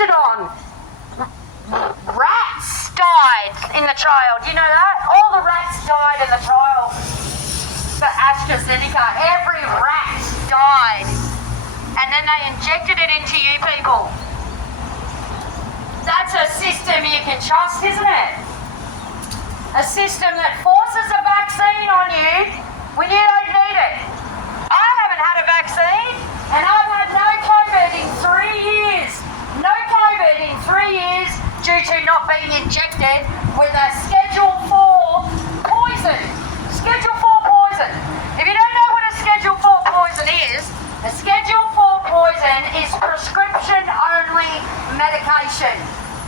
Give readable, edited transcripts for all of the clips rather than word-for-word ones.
tested on. Rats died in the trial. Do you know that? All the rats died in the trial for AstraZeneca. Every rat died. And then they injected it into you people. That's a system you can trust, isn't it? A system that forces a vaccine on you when you don't need it. I haven't had a vaccine and I've had no COVID in 3 years. No COVID in 3 years due to not being injected with a Schedule 4 poison. Schedule 4 poison. If you don't know what a Schedule 4 poison is, a Schedule 4 poison is prescription-only medication.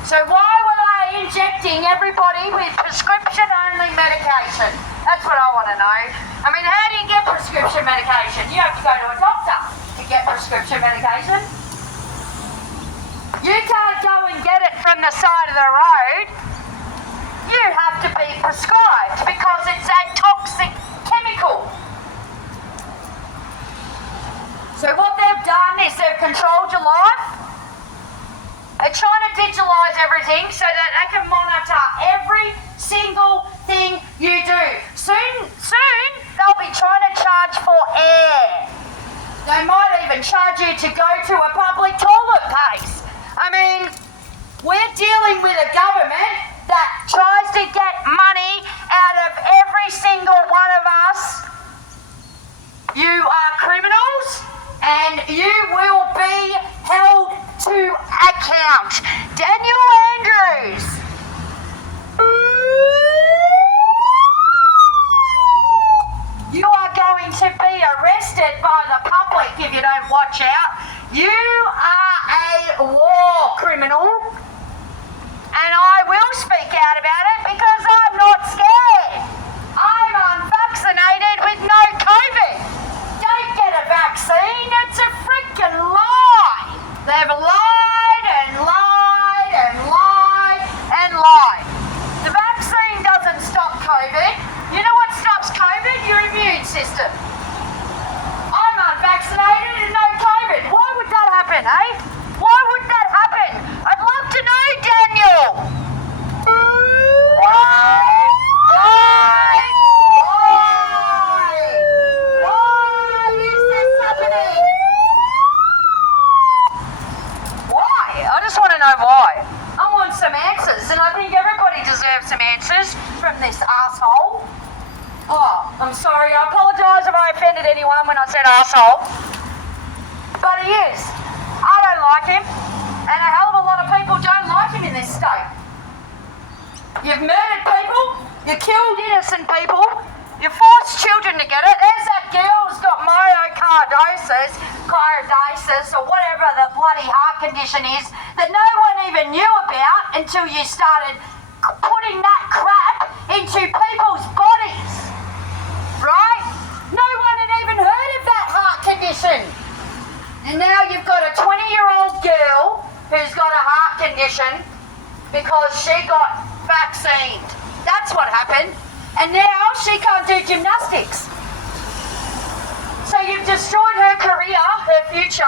So why were they injecting everybody with prescription-only medication? That's what I want to know. I mean, how do you get prescription medication? You have to go to a doctor to get prescription medication. You can't go and get it from the side of the road. You have to be prescribed because it's a toxic chemical. So what they've done is they've controlled your life. They're trying to digitalise everything so that they can monitor every single thing you do. Soon they'll be trying to charge for air. They might even charge you to go to a public toilet pace. I mean, we're dealing with a government that tries to get money out of every single one of us. You are criminals and you will be held to account. Daniel Andrews. You are going to be arrested by the public if you don't watch out. You are a war criminal. And I will speak out about it because I'm not scared. I'm unvaccinated with no COVID. Don't get a vaccine. It's a freaking lie. They've lied and lied and lied and lied. The vaccine doesn't stop COVID. You know what stops COVID? Your immune system. I'm unvaccinated and no COVID. Why would that happen, eh? Why would that happen? I'd love to know, Daniel. Why is this happening? Why? I just want to know why. I want some answers, and I think everybody deserves some answers from this asshole. Oh, I'm sorry. I apologise if I offended anyone when I said asshole. But he is. I don't like him, and a hell of a lot of people don't like him in this state. You've murdered people, you killed innocent people, you forced children to get it. There's that girl who's got myocarditis, or whatever the bloody heart condition is, that no one even knew about until you started putting that crap into people's bodies. Right? No one had even heard of that heart condition. And now you've got a 20-year-old girl who's got a heart condition because she got vaccinated. That's what happened. And now she can't do gymnastics. So you've destroyed her career, her future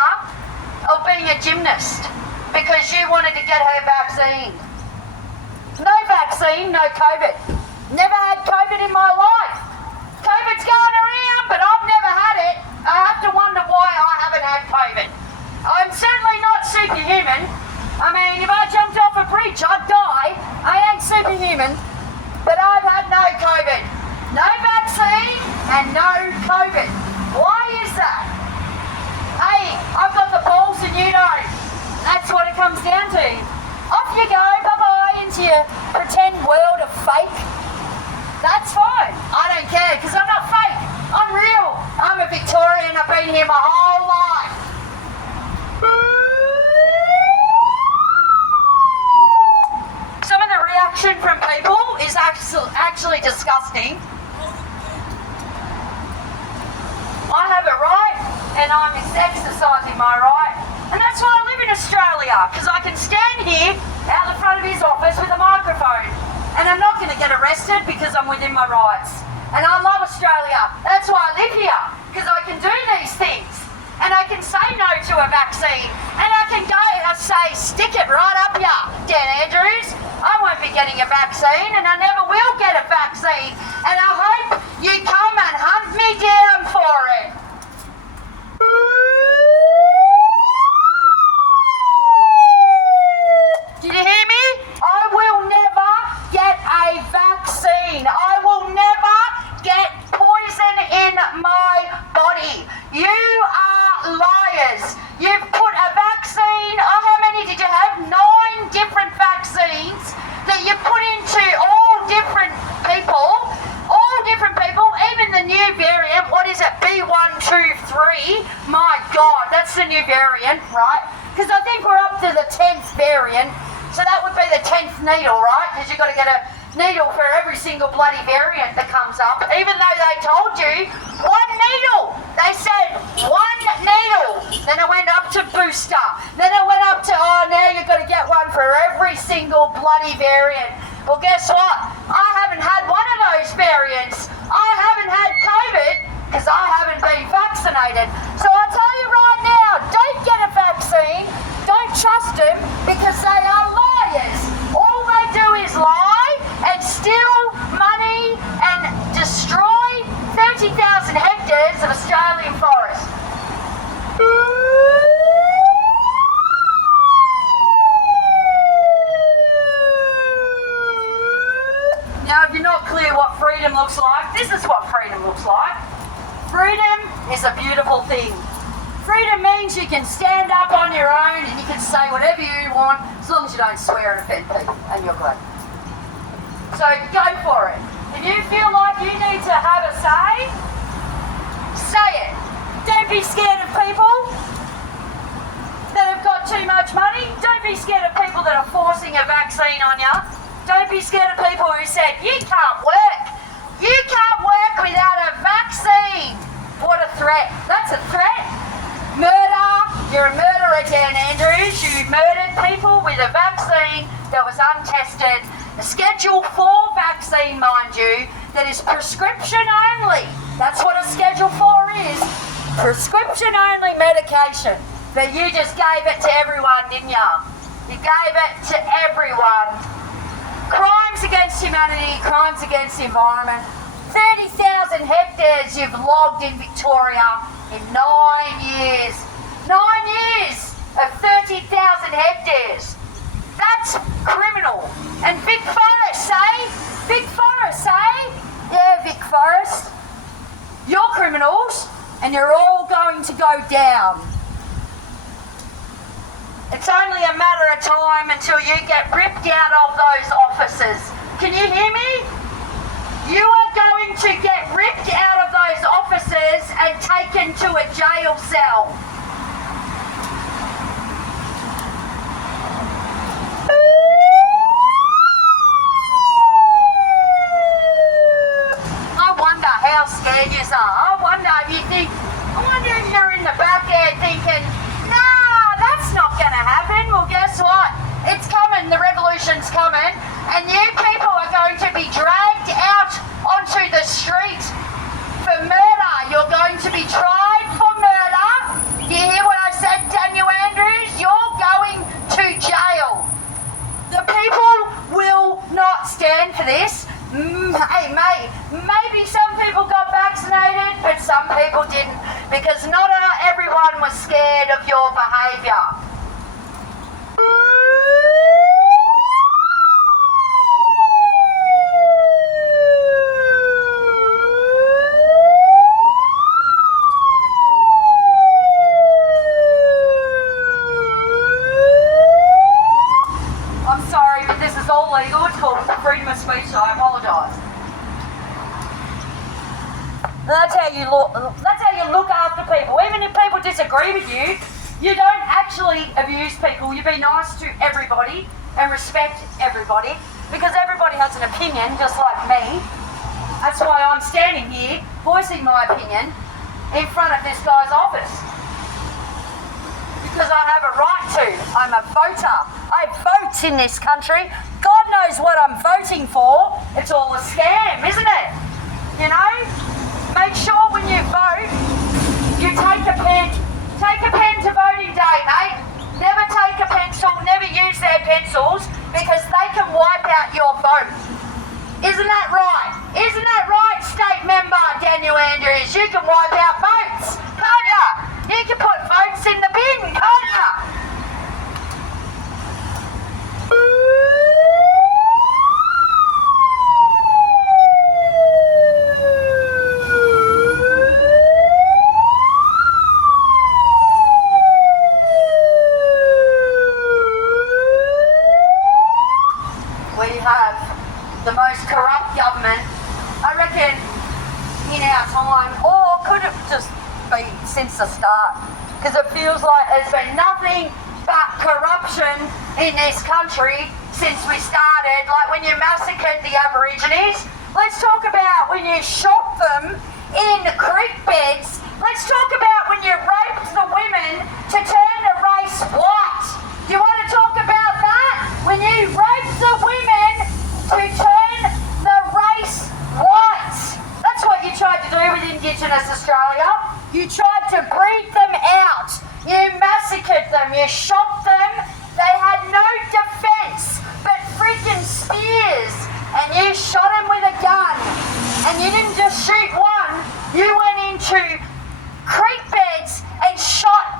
of being a gymnast because you wanted to get her vaccine. No vaccine, no COVID. Never had COVID in my life. COVID's going around, but I've never had it. I have to wonder why I haven't had COVID. I'm certainly not superhuman. I mean, if I jumped off a bridge, I'd die. I ain't superhuman. But I've had no COVID. No vaccine and no COVID. Why is that? Hey, I've got the balls and you don't. That's what it comes down to. Off you go, bye-bye, into your pretend world of fake. That's fine. I don't care, because I'm not fake. I'm real. I'm a Victorian. I've been here my whole life. Some of the reaction from people is actually disgusting. I have a right, and I'm exercising my right. And that's why I live in Australia, because I can stand here out the front of his office with a microphone. And I'm not going to get arrested because I'm within my rights. And I love Australia. That's why I live here, because I can do these things. And I can say no to a vaccine. And I can go, I just say, stick it right up ya, Dan Andrews. I won't be getting a vaccine, and I never will get a vaccine. And I hope you come and hunt me down for it. Did you hear me? I will never get a vaccine. I will never get poison in my body. You are liars. You've put a vaccine, how many did you have? 9 different vaccines that you put into all different people, even the new variant. What is it? B123. My God, that's the new variant, right? Because I think we're up to the 10th variant. So that would be the 10th needle, right? Because you've got to get a needle for every single bloody variant that comes up. Even though they told you 1 needle. They said 1 needle. Then it went up to booster. Then it went up to, now you've got to get one for every single bloody variant. Well, guess what? I haven't had one of those variants. I haven't had COVID because I haven't been vaccinated. So I tell you right now, don't get a vaccine. Don't trust them because they are liars. All they do is lie and steal money and destroy 30,000 hectares of Australian forest. Now, if you're not clear what freedom looks like, this is what freedom looks like. Freedom is a beautiful thing. Freedom means you can stand up on your own and you can say whatever you want as long as you don't swear and offend people, and you're good. So go for it. If you feel like you need to have a say it. Don't be scared of people that have got too much money. Don't be scared of people that are forcing a vaccine on you. Don't be scared of people who said, you can't work. You can't work without a vaccine. What a threat. That's a threat. Murder. You're a murderer, Dan Andrews. You murdered people with a vaccine that was untested. A Schedule 4 vaccine, mind you, that is prescription only. That's what a Schedule 4 is. Prescription only medication. But you just gave it to everyone, didn't you? You gave it to everyone. Crimes against humanity, crimes against the environment. 30,000 hectares you've logged in Victoria in 9 years. 9 years of 30,000 hectares. That's criminal. And Vic Forest, Vic Forest, yeah, Vic Forest. You're criminals and you're all going to go down. It's only a matter of time until you get ripped out of those offices. Can you hear me? You are going to get ripped out of those offices and taken to a jail cell. I wonder how scared you are. I wonder if you're in the back there thinking, nah, that's not going to happen. Well, guess what? It's coming. The revolution's coming. And you people are going to be dragged out onto the street for murder. You're going to be tried for murder. You hear what I said, Daniel Andrews? You're going to jail. The people will not stand for this. Hey, mate, maybe some people got vaccinated, but some people didn't, because not everyone was scared of your behaviour. I'm sorry, but this is all legal. It's called freedom of speech, so I apologise. That's how you look after people. Even if people disagree with you, you don't actually abuse people. You be nice to everybody and respect everybody, because everybody has an opinion, just like me. That's why I'm standing here voicing my opinion in front of this guy's office. Because I have a right to. I'm a voter. I vote in this country. God knows what I'm voting for. It's all a scam, isn't it? You know? Make sure when you vote, you take a pen. Take a pen to voting day, mate. Never take a pen what's in the bin, can't you? We have the most corrupt government, I reckon, in our time, or could it just be since the start? Because it feels like there's been nothing but corruption in this country since we started. Like when you massacred the Aborigines, let's talk about when you shot them in creek beds. Let's talk about when you raped the women to turn the race white. Do you want to talk about that? When you raped the women to turn the race white. That's what you tried to do with Indigenous Australia. You tried to breed them out. You massacred them. You shot them. They had no defence but freaking spears. And you shot them with a gun. And you didn't just shoot one. You went into creek beds and shot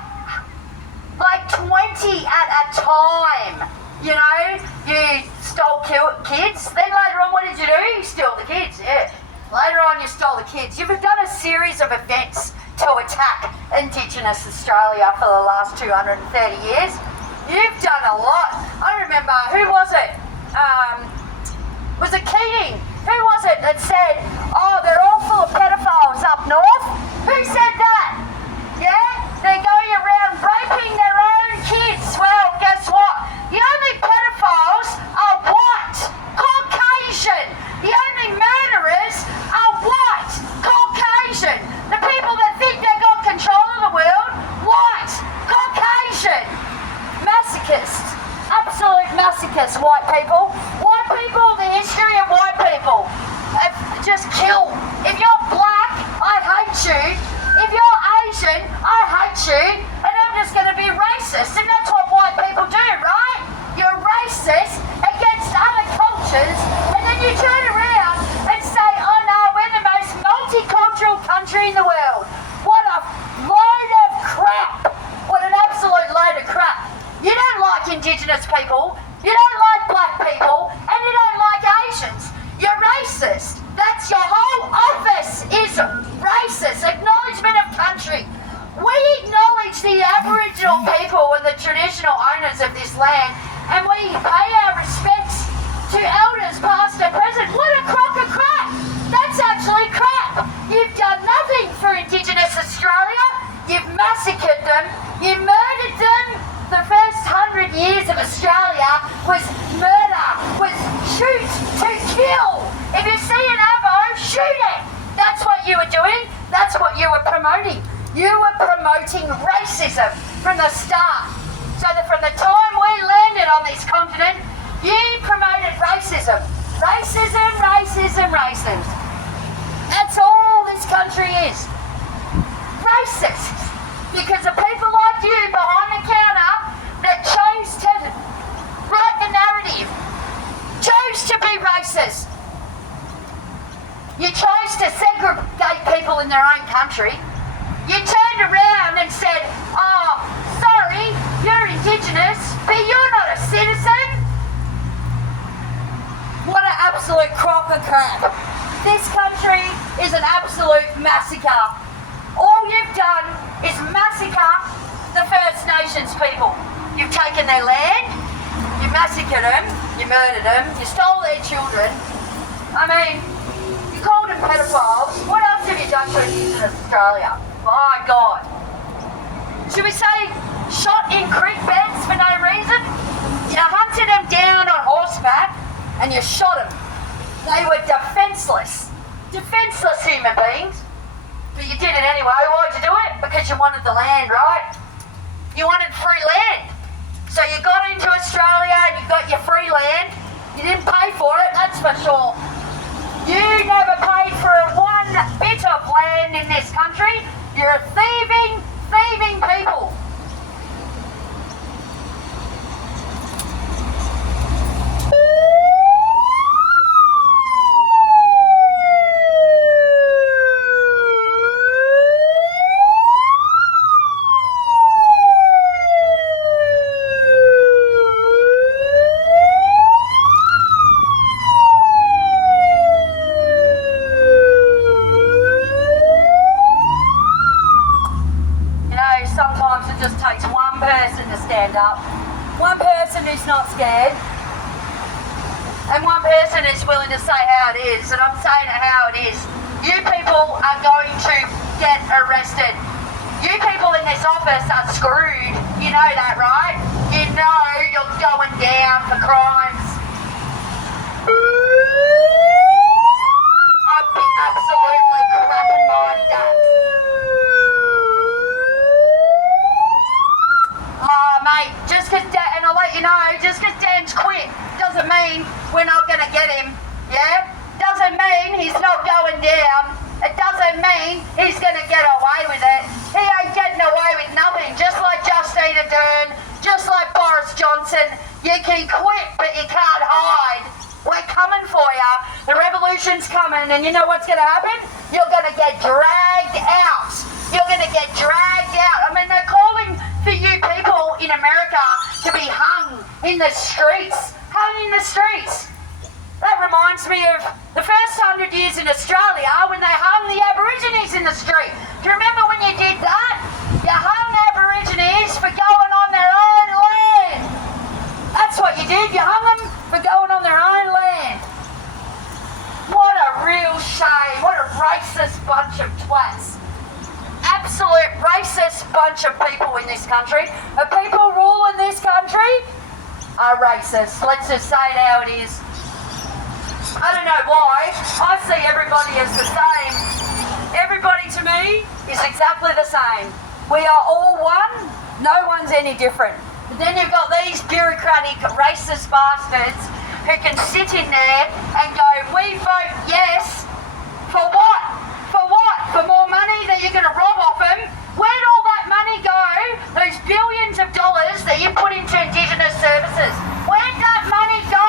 like 20 at a time. You know, you stole kids. Then later on, what did you do? You stole the kids, yeah. Later on, you stole the kids. You've done a series of events to attack Indigenous Australia for the last 230 years. You've done a lot. I remember, who was it? Was it Keating? Who was it that said, oh, they're all full of pedophiles up north? Who said that? Yeah? They're going around raping their own kids. Well, guess what? The only pedophiles are white, Caucasian. The only murderers are white, Caucasian. The people that think they got control of the world, white, Caucasian. Masochists. Absolute masochists, white people. White people, the history of white people. Just kill. If you're black, I hate you. If you're Asian, I hate you. And I'm just going to be racist. And that's what white people do, right? You're racist against other cultures. And then you turn around and say, oh no, we're the most multicultural country in the world. What a load of crap. What an absolute load of crap. You don't like Indigenous people, you don't like black people, and you don't like Asians. You're racist. That's your whole office is racist. Acknowledgement of country. We acknowledge the Aboriginal people and the traditional owners of this land, and we pay our respects to elders past and present. What a crock of crap. That's actually crap. You've done nothing for Indigenous Australia. You've massacred them. You murdered them. The first 100 years of Australia was murder, was shoot to kill. If you see an abo, shoot it. That's what you were doing. That's what you were promoting. You were promoting racism from the start. So that from the time we landed on this continent, you promoted racism. Racism, racism, racism. That's all this country is. Racist. Because of people like you behind the counter that chose to write the narrative, chose to be racist. You chose to segregate people in their own country. You turned around and said, oh, sorry, you're Indigenous, but you're not a citizen. What an absolute crock of crap. This country is an absolute massacre. All you've done is massacre the First Nations people. You've taken their land, you massacred them, you murdered them, you stole their children. I mean, you called them pedophiles. What else have you done to Indigenous Australia? My God. Should we say shot in creek beds for no reason? You hunted them down on horseback and you shot them. They were defenceless. Defenceless human beings. But you did it anyway. Why'd you do it? Because you wanted the land, right? You wanted free land. So you got into Australia and you got your free land. You didn't pay for it, that's for sure. You never paid for one bit of land in this country. You're a thieving people. just takes one person to stand up, one person who's not scared, and one person who's willing to say how it is, and I'm saying it how it is. You people are going to get arrested. You people in this office are screwed. You know that, right? You know you're going down for crimes. I'd be absolutely crapping my ducks. Oh, mate, just because and I'll let you know, just because Dan's quit doesn't mean we're not going to get him, yeah? Doesn't mean he's not going down. It doesn't mean he's going to get away with it. He ain't getting away with nothing, just like Justine Ardern, just like Boris Johnson. You can quit, but you can't hide. We're coming for you. The revolution's coming, and you know what's going to happen? You're going to get dragged out. You're going to get dragged out. I mean, they're calling for you people in America to be hung in the streets. Hung in the streets. That reminds me of the first 100 years in Australia when they hung the Aborigines in the street. Do you remember when you did that? You hung Aborigines for going on their own land. That's what you did. You hung them for going on their own land. What a real shame. What a racist bunch of twats. Absolute racist bunch of people in this country. The people ruling this country are racist. Let's just say it how it is. I don't know why. I see everybody as the same. Everybody to me is exactly the same. We are all one. No one's any different. But then you've got these bureaucratic racist bastards who can sit in there and go, we vote yes. For what? For what? For more money that you're going to rob off them? Where'd all that money go? Those billions of dollars that you put into Indigenous services. Where'd that money go?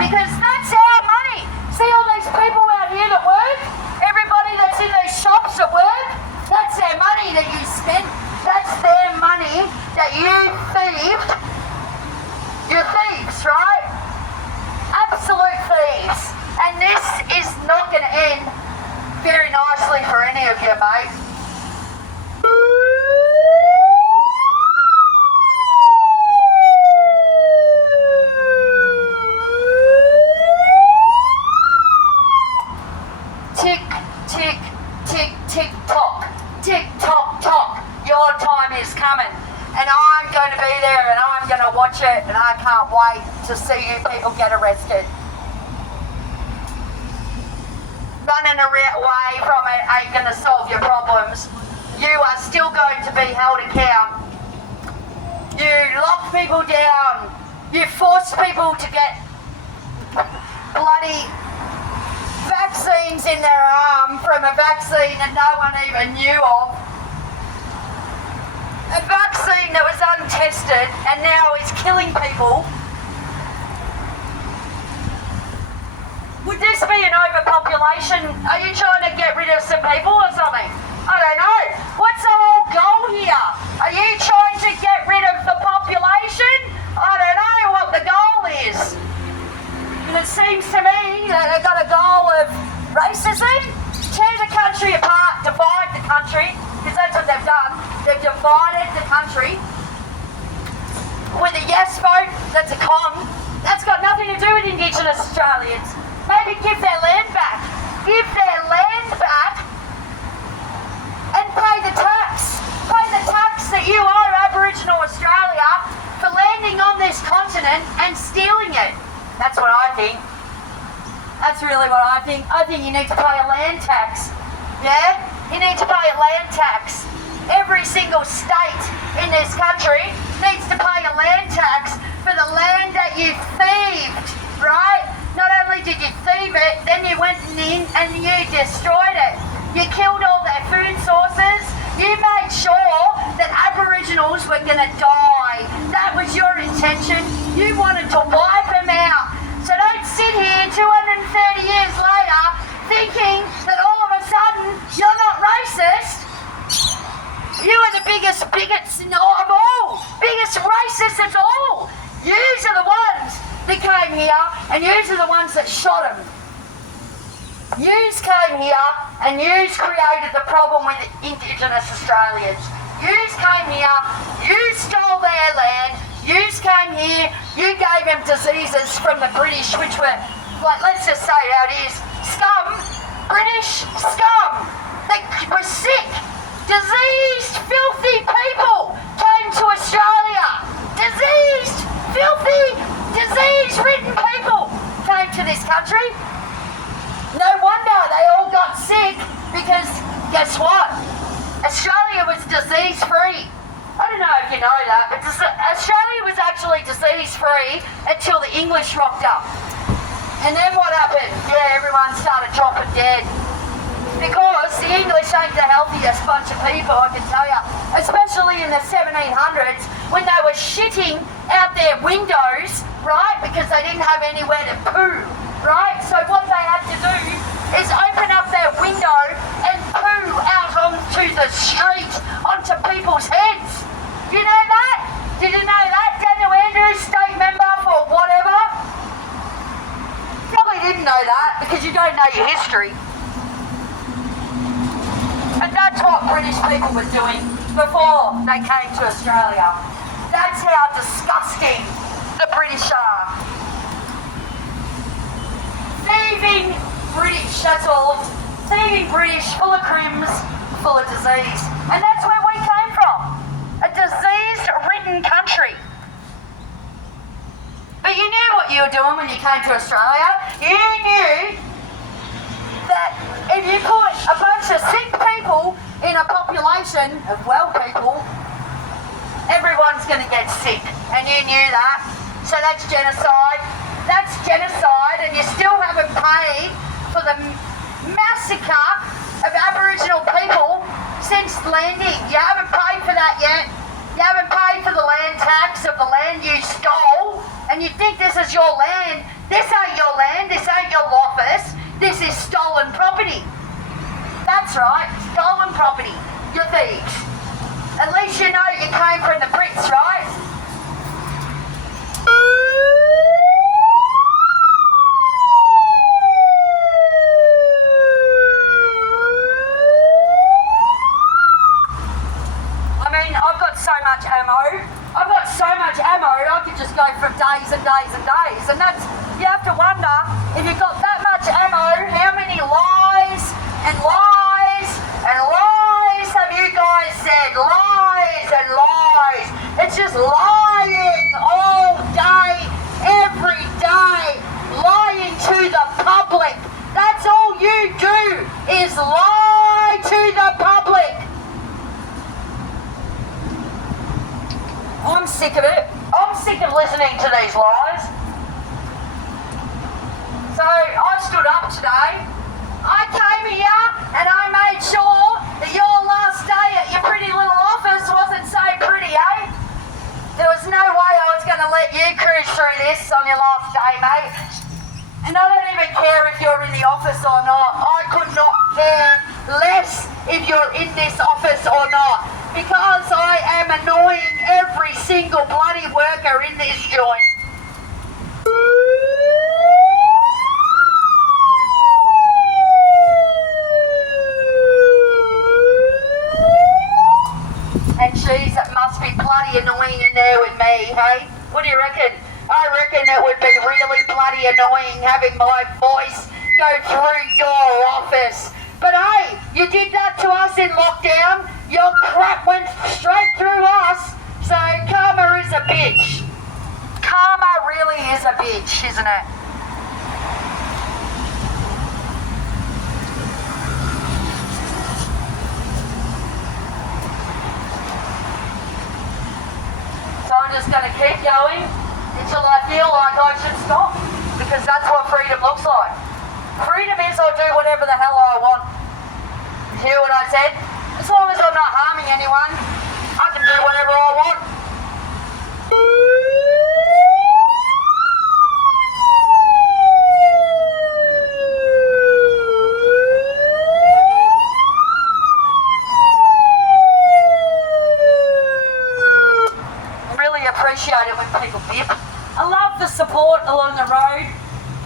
Because that's our money. See all these people out here that work? Everybody that's in those shops at work? That's their money that you spent. That's their money that you thieved. You're thieves, right? Absolute thieves. And this is not going to end very nicely for any of you, mate. Tick, tick, tick, tick, tock. Tick, tock, tock. Your time is coming. And I'm going to be there and I'm going to watch it and I can't wait to see you people get arrested. Running away from it ain't going to solve your problems. You are still going to be held account. You lock people down. You force people to get bloody vaccines in their arm from a vaccine that no one even knew of. A vaccine that was untested and now is killing people. Would this be an overpopulation? Are you trying to get rid of some people or something? I don't know. What's the whole goal here? Are you trying to get rid of the population? I don't know what the goal is. And it seems to me that they've got a goal of racism, tear the country apart, divide the country, because that's what they've done. They've divided the country. With a yes vote, that's a con. That's got nothing to do with Indigenous Australians. Maybe give their land back. Give their land back and pay the tax. Pay the tax that you owe Aboriginal Australia for landing on this continent and stealing it. That's what I think. That's really what I think. I think you need to pay a land tax. Yeah? You need to pay a land tax. Every single state in this country needs to pay a land tax for the land that you thieved, right? Not only did you thieve it, then you went in and you destroyed it. You killed all their food sources. You made sure that Aboriginals were going to die. That was your intention. You wanted to wipe them out. So don't sit here 230 years later thinking that all of a sudden you're not racist. You are the biggest bigots of all. Biggest racists of all. Yous are the ones that came here and yous are the ones that shot him. Yous came here and yous created the problem with Indigenous Australians. Yous came here, You stole their land, you came here, you gave them diseases from the British, which were, like, let's just say how it is, scum, British scum. They were sick, diseased, filthy people came to Australia. Diseased, filthy, disease-ridden people came to this country. No wonder they all got sick, because guess what? Australia was disease-free. I don't know if you know that, but Australia was actually disease-free until the English rocked up. And then what happened? Yeah, everyone started dropping dead. Because the English ain't the healthiest bunch of people, I can tell you. Especially in the 1700s, when they were shitting out their windows, right? Because they didn't have anywhere to poo, right? So what they had to do is open up their window and poo out onto the street, onto people's heads. You know that? Did you know that? Daniel Andrews, state member for whatever? Probably didn't know that because you don't know your history. And that's what British people were doing before they came to Australia. That's how disgusting the British are. Thieving British, that's all. Thieving British, full of crims, full of disease. And that's where we came from. A disease-ridden country. But you knew what you were doing when you came to Australia. You knew that if you put a bunch of sick people in a population of well people, everyone's going to get sick. And you knew that. So that's genocide. That's genocide, and you still haven't paid for the massacre of Aboriginal people since landing. You haven't paid for that yet. You haven't paid for the land tax of the land you stole, and you think this is your land. This ain't your land. This ain't your office. This is stolen property. That's right, stolen property. You're thieves. At least you know you came from the Brits, right? I've got so much ammo, I could just go for days and days and days. And that's, you have to wonder, if you've got that much ammo, how many lies and lies and lies have you guys said? Lies and lies. It's just lying all day, every day, lying to the public. That's all you do, is lie to the public. I'm sick of it. I'm sick of listening to these lies. So I stood up today. I came here and I made sure that your last day at your pretty little office wasn't so pretty, eh? There was no way I was going to let you cruise through this on your last day, mate. And I don't even care if you're in the office or not. I could not care less if you're in this office or not. Because I am annoying every single bloody worker in this joint. And geez, it must be bloody annoying in there with me, hey? What do you reckon? I reckon it would be really bloody annoying having my voice go through your office. But hey, you did that to us in lockdown. Your crap went straight through us. So karma is a bitch. Karma really is a bitch, isn't it? So I'm just going to keep going until I feel like I should stop. Because that's what freedom looks like. Freedom is I'll do whatever the hell I want. Hear what I said? As long as I'm not harming anyone, I can do whatever I want. I really appreciate it when people bip. I love the support along the road.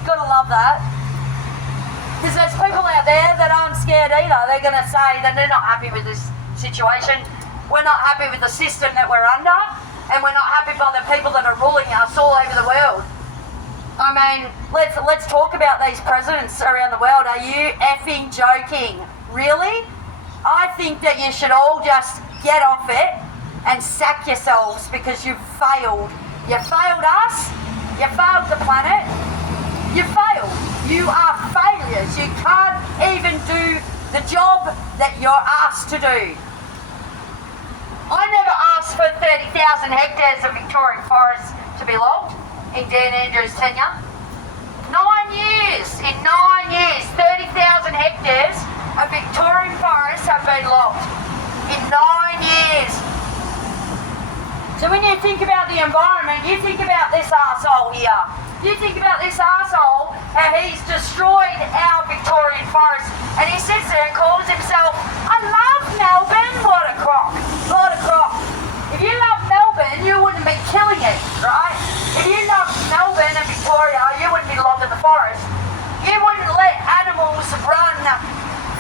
Gotta love that. Because there's people out there that aren't scared either. They're going to say that they're not happy with this situation. we're not happy with the system that we're under, and we're not happy by the people that are ruling us all over the world. I mean, let's talk about these presidents around the world. Are you effing joking? Really? I think that you should all just get off it and sack yourselves because you've failed. You failed us, you failed the planet, you failed. You are failures. You can't even do the job that you're asked to do. I never asked for 30,000 hectares of Victorian forest to be logged in Dan Andrews' tenure. 9 years, in 9 years, 30,000 hectares of Victorian forests have been logged. In 9 years. So when you think about the environment, you think about this arsehole here. You think about this arsehole, how he's destroyed our Victorian forest, and he sits there and calls himself, I love Melbourne. What a crock. What a crock. If you love Melbourne, you wouldn't be killing it, right? If you love Melbourne and Victoria, you wouldn't be logging the forest. You wouldn't let animals run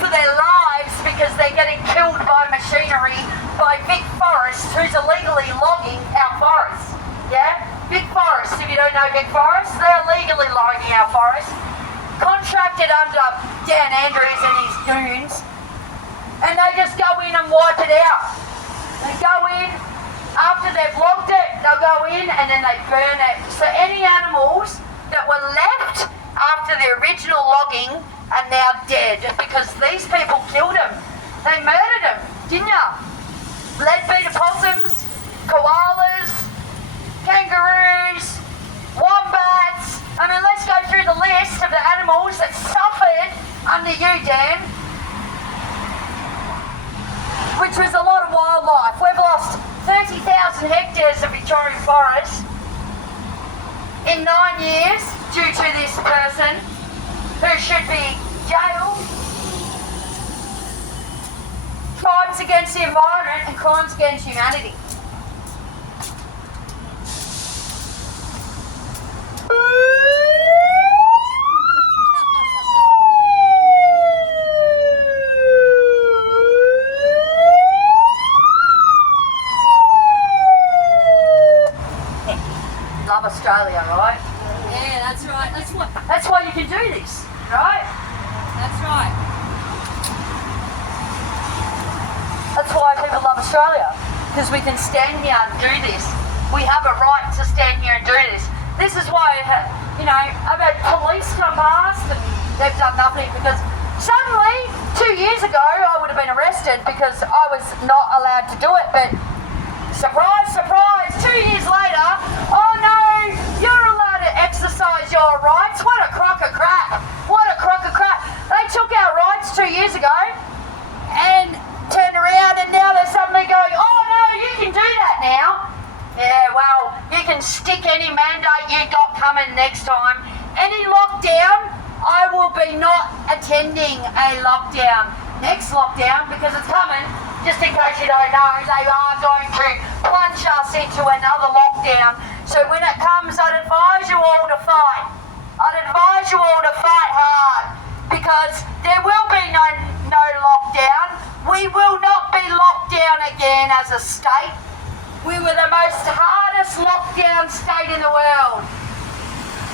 for their lives because they're getting killed by machinery, by Vic Forests, who's illegally logging our forests. Yeah? Vic Forests, if you don't know Vic Forests, they're illegally logging our forests, contracted under Dan Andrews and his goons, and they just go in and wipe it out. They go in, after they've logged it, they'll go in and then they burn it. So any animals that were left after the original logging are now dead because these people killed them. They murdered them, didn't ya? Leadbeater possums, koalas, kangaroos, wombats. I mean, let's go through the list of the animals that suffered under you, Dan, which was a lot of wildlife. We've lost 30,000 hectares of Victorian forest in 9 years due to this person who should be jailed. Crimes against the environment and crimes against humanity. Love Australia, right? Yeah, that's right. That's why you can do this, right? That's right. That's why people love Australia, because we can stand here and do this. We have a right to stand here and do this. This is why, you know, I've had police come past and they've done nothing because suddenly, 2 years ago, I would have been arrested because I was not allowed to do it, but surprise, surprise, 2 years later, oh no, you're allowed to exercise your rights. What a crock of crap. What a crock of crap. They took our rights 2 years ago and turned around and now they're suddenly going, oh no, you can do that now. Yeah, well, you can stick any mandate you got coming next time. Any lockdown, I will be not attending a lockdown. Next lockdown, because it's coming, just in case you don't know, they are going to plunge us into another lockdown. So when it comes, I'd advise you all to fight. I'd advise you all to fight hard because there will be no lockdown. We will not be locked down again as a state. We were the most hardest lockdown state in the world.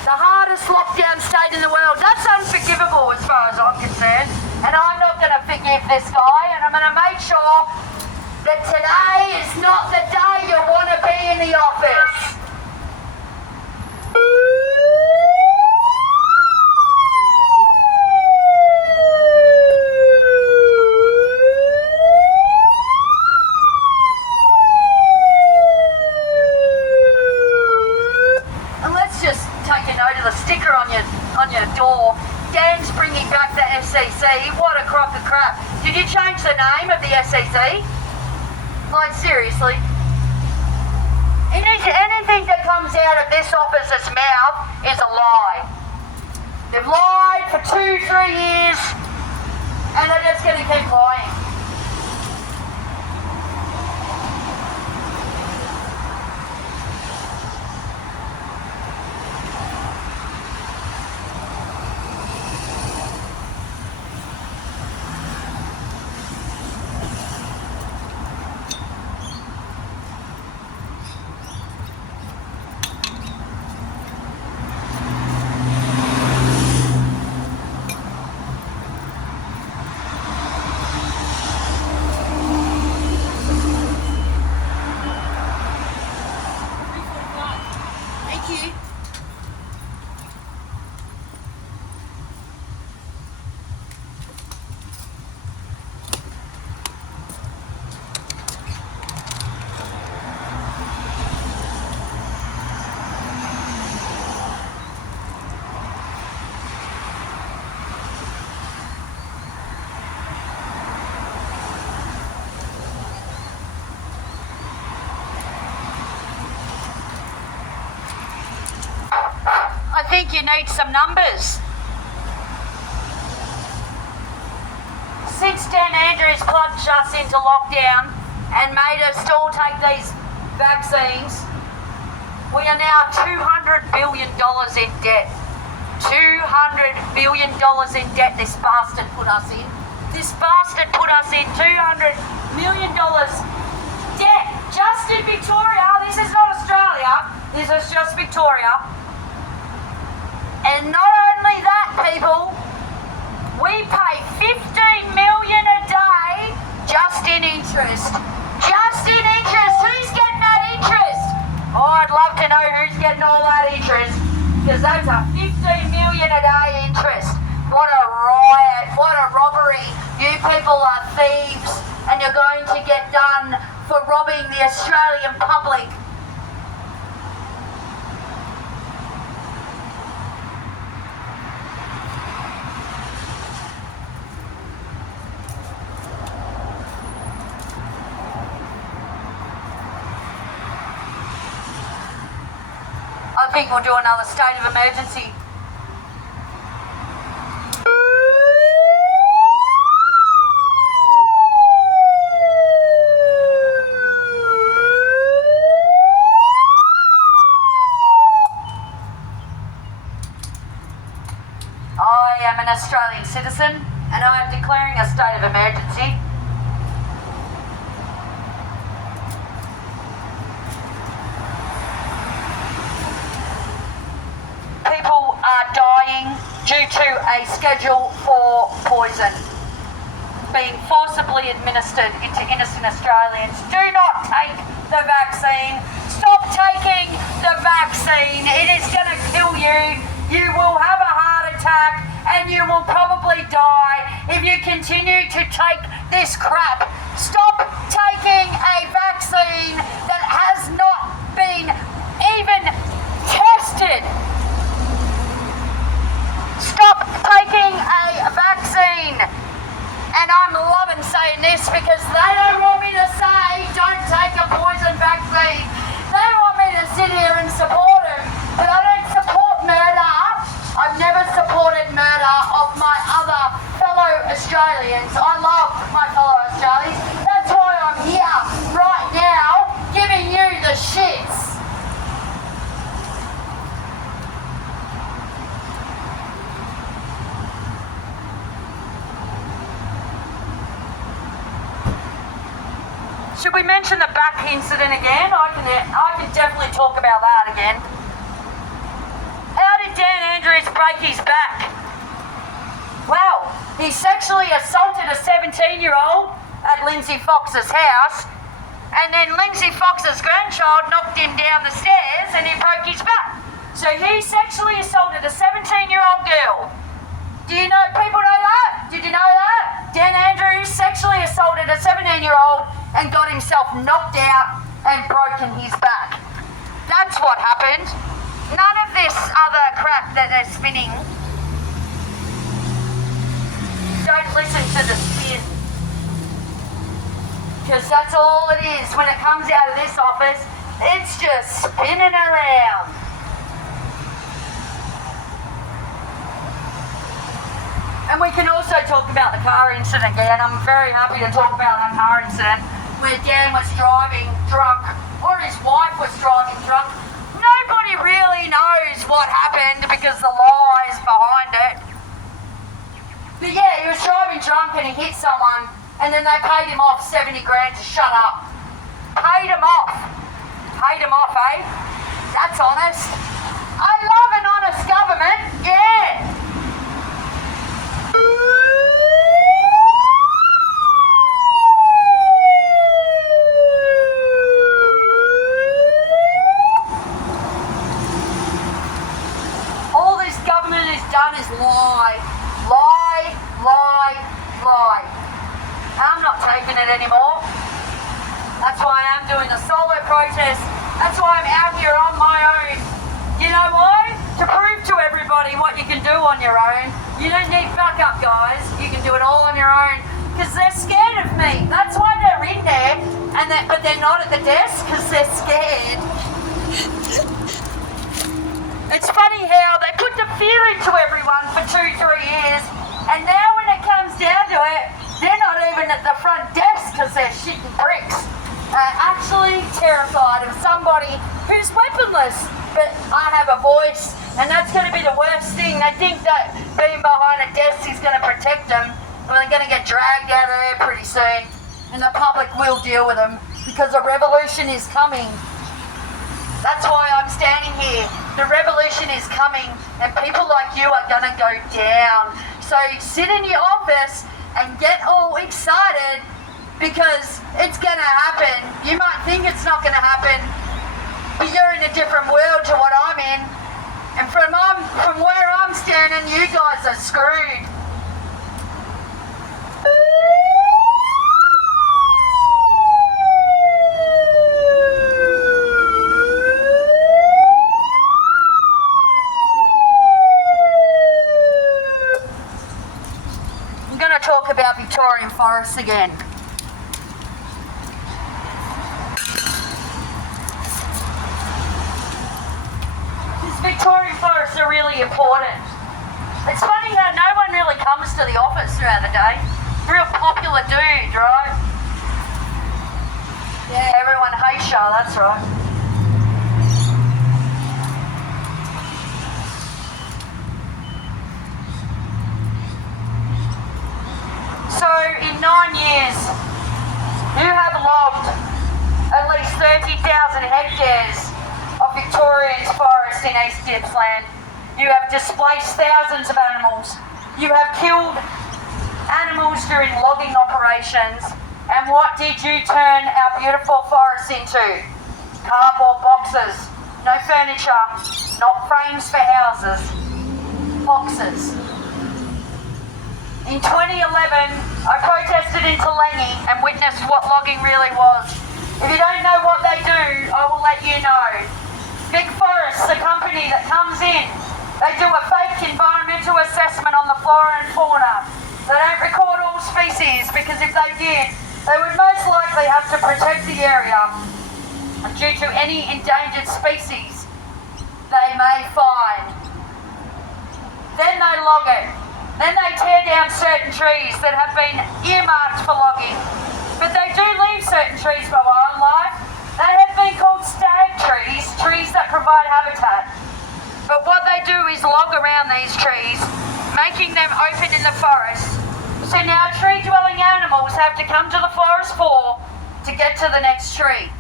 The hardest lockdown state in the world. That's unforgivable as far as I'm concerned. And I'm not going to forgive this guy. And I'm going to make sure that today is not the day you want to be in the office. Door. Dan's bringing back the SEC. What a crock of crap. Did you change the name of the SEC? Like, seriously? Anything that comes out of this officer's mouth is a lie. They've lied for 2-3 years and they're just going to keep lying. Thank you. I think you need some numbers. Since Dan Andrews plunged us into lockdown and made us all take these vaccines, we are now $200 billion in debt. $200 billion in debt this bastard put us in. This bastard put us in $200 million debt just in Victoria. This is not Australia. This is just Victoria. And not only that, people, we pay $15 million a day just in interest. Just in interest. Who's getting that interest? Oh, I'd love to know who's getting all that interest, because those are $15 million a day interest. What a riot. What a robbery. You people are thieves, and you're going to get done for robbing the Australian public. I think we'll do another state of emergency. I am an Australian citizen and I am declaring a state of emergency. People are dying due to a Schedule 4 poison being forcibly administered into innocent Australians. Do not take the vaccine. Stop taking the vaccine. It is going to kill you. You will have a heart attack and you will probably die if you continue to take this crap. Stop taking a vaccine that has not been even tested. Stop taking a vaccine. And I'm loving saying this because they don't want me to say don't take a poison vaccine. They want me to sit here and support them, but I don't support murder. I've never supported murder of my other fellow Australians. I love my fellow Australians. That's why I'm here right now giving you the shits. Should we mention the back incident again? I can definitely talk about that again. How did Dan Andrews break his back? Well, he sexually assaulted a 17-year-old at Lindsay Fox's house, and then Lindsay Fox's grandchild knocked him down the stairs and he broke his back. So he sexually assaulted a 17-year-old girl. Do you know, people know that? Did you know that? Dan Andrews sexually assaulted a 17-year-old and got himself knocked out and broken his back. That's what happened. None of this other crap that they're spinning. Don't listen to the spin. Because that's all it is. When it comes out of this office, it's just spinning around. And we can also talk about the car incident again. I'm very happy to talk about that car incident where Dan was driving drunk, or his wife was driving drunk. Nobody really knows what happened because the lies behind it. But yeah, he was driving drunk and he hit someone, and then they paid him off 70 grand to shut up. Paid him off. Paid him off, eh? That's honest. I love an honest government, yeah. That's why I'm out here on my own. You know why? To prove to everybody what you can do on your own. You don't need backup, guys. You can do it all on your own. Because they're scared of me. That's why they're in there. But they're not at the desk because they're scared. It's funny how they put the fear into everyone for 2-3 years, and now when it comes down to it, they're not even at the front desk because they're shitting bricks. Actually terrified of somebody who's weaponless, but I have a voice, and that's going to be the worst thing. They think that being behind a desk is going to protect them, and they're going to get dragged out of there pretty soon, and the public will deal with them because a revolution is coming. That's why I'm standing here. The revolution is coming, and people like you are going to go down. So sit in your office and get all excited because it's going to happen. You might think it's not going to happen, but you're in a different world to what I'm in. And from where I'm standing, you guys are screwed. I'm going to talk about Victorian forests again. Victorian forests are really important. It's funny how no one really comes to the office throughout the day. Real popular dude, right? Yeah, everyone hates you, that's right. So in 9 years, you have logged at least 30,000 hectares of Victorian forest in East Gippsland. You have displaced thousands of animals. You have killed animals during logging operations. And what did you turn our beautiful forests into? Cardboard boxes, no furniture, not frames for houses, boxes. In 2011, I protested in Telangi and witnessed what logging really was. If you don't know what they do, I will let you know. vicpol, the company that comes in, they do a fake environmental assessment on the flora and fauna. They don't record all species because if they did, they would most likely have to protect the area due to any endangered species they may find. Then they log it. Then they tear down certain trees that have been earmarked for logging. But they do leave certain trees for wildlife. They have been called stag trees, trees that provide habitat. But what they do is log around these trees, making them open in the forest. So now tree-dwelling animals have to come to the forest floor to get to the next tree.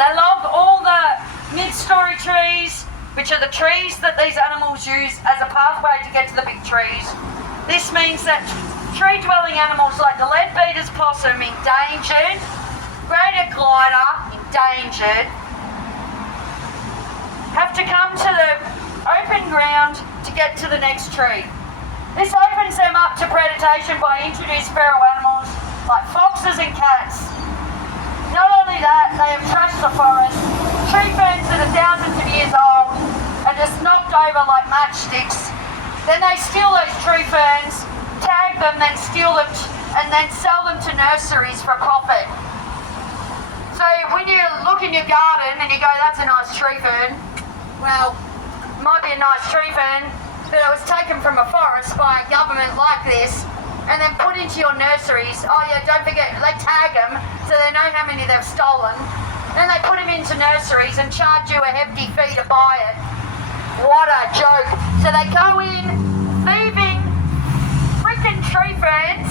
They log all the mid-story trees, which are the trees that these animals use as a pathway to get to the big trees. This means that tree-dwelling animals like the leadbeater's possum, endangered, greater glider, endangered, have to come to the open ground to get to the next tree. This opens them up to predation by introduced feral animals like foxes and cats. Not only that, they have trashed the forest. Tree ferns that are thousands of years old are just knocked over like matchsticks. Then they steal those tree ferns, tag them, then steal them, and then sell them to nurseries for profit. So when you look in your garden and you go, that's a nice tree fern, well, it might be a nice tree fern, but it was taken from a forest by a government like this and then put into your nurseries. Oh yeah, don't forget, they tag them so they know how many they've stolen. Then they put them into nurseries and charge you a hefty fee to buy it. What a joke. So they go in, thieving freaking tree ferns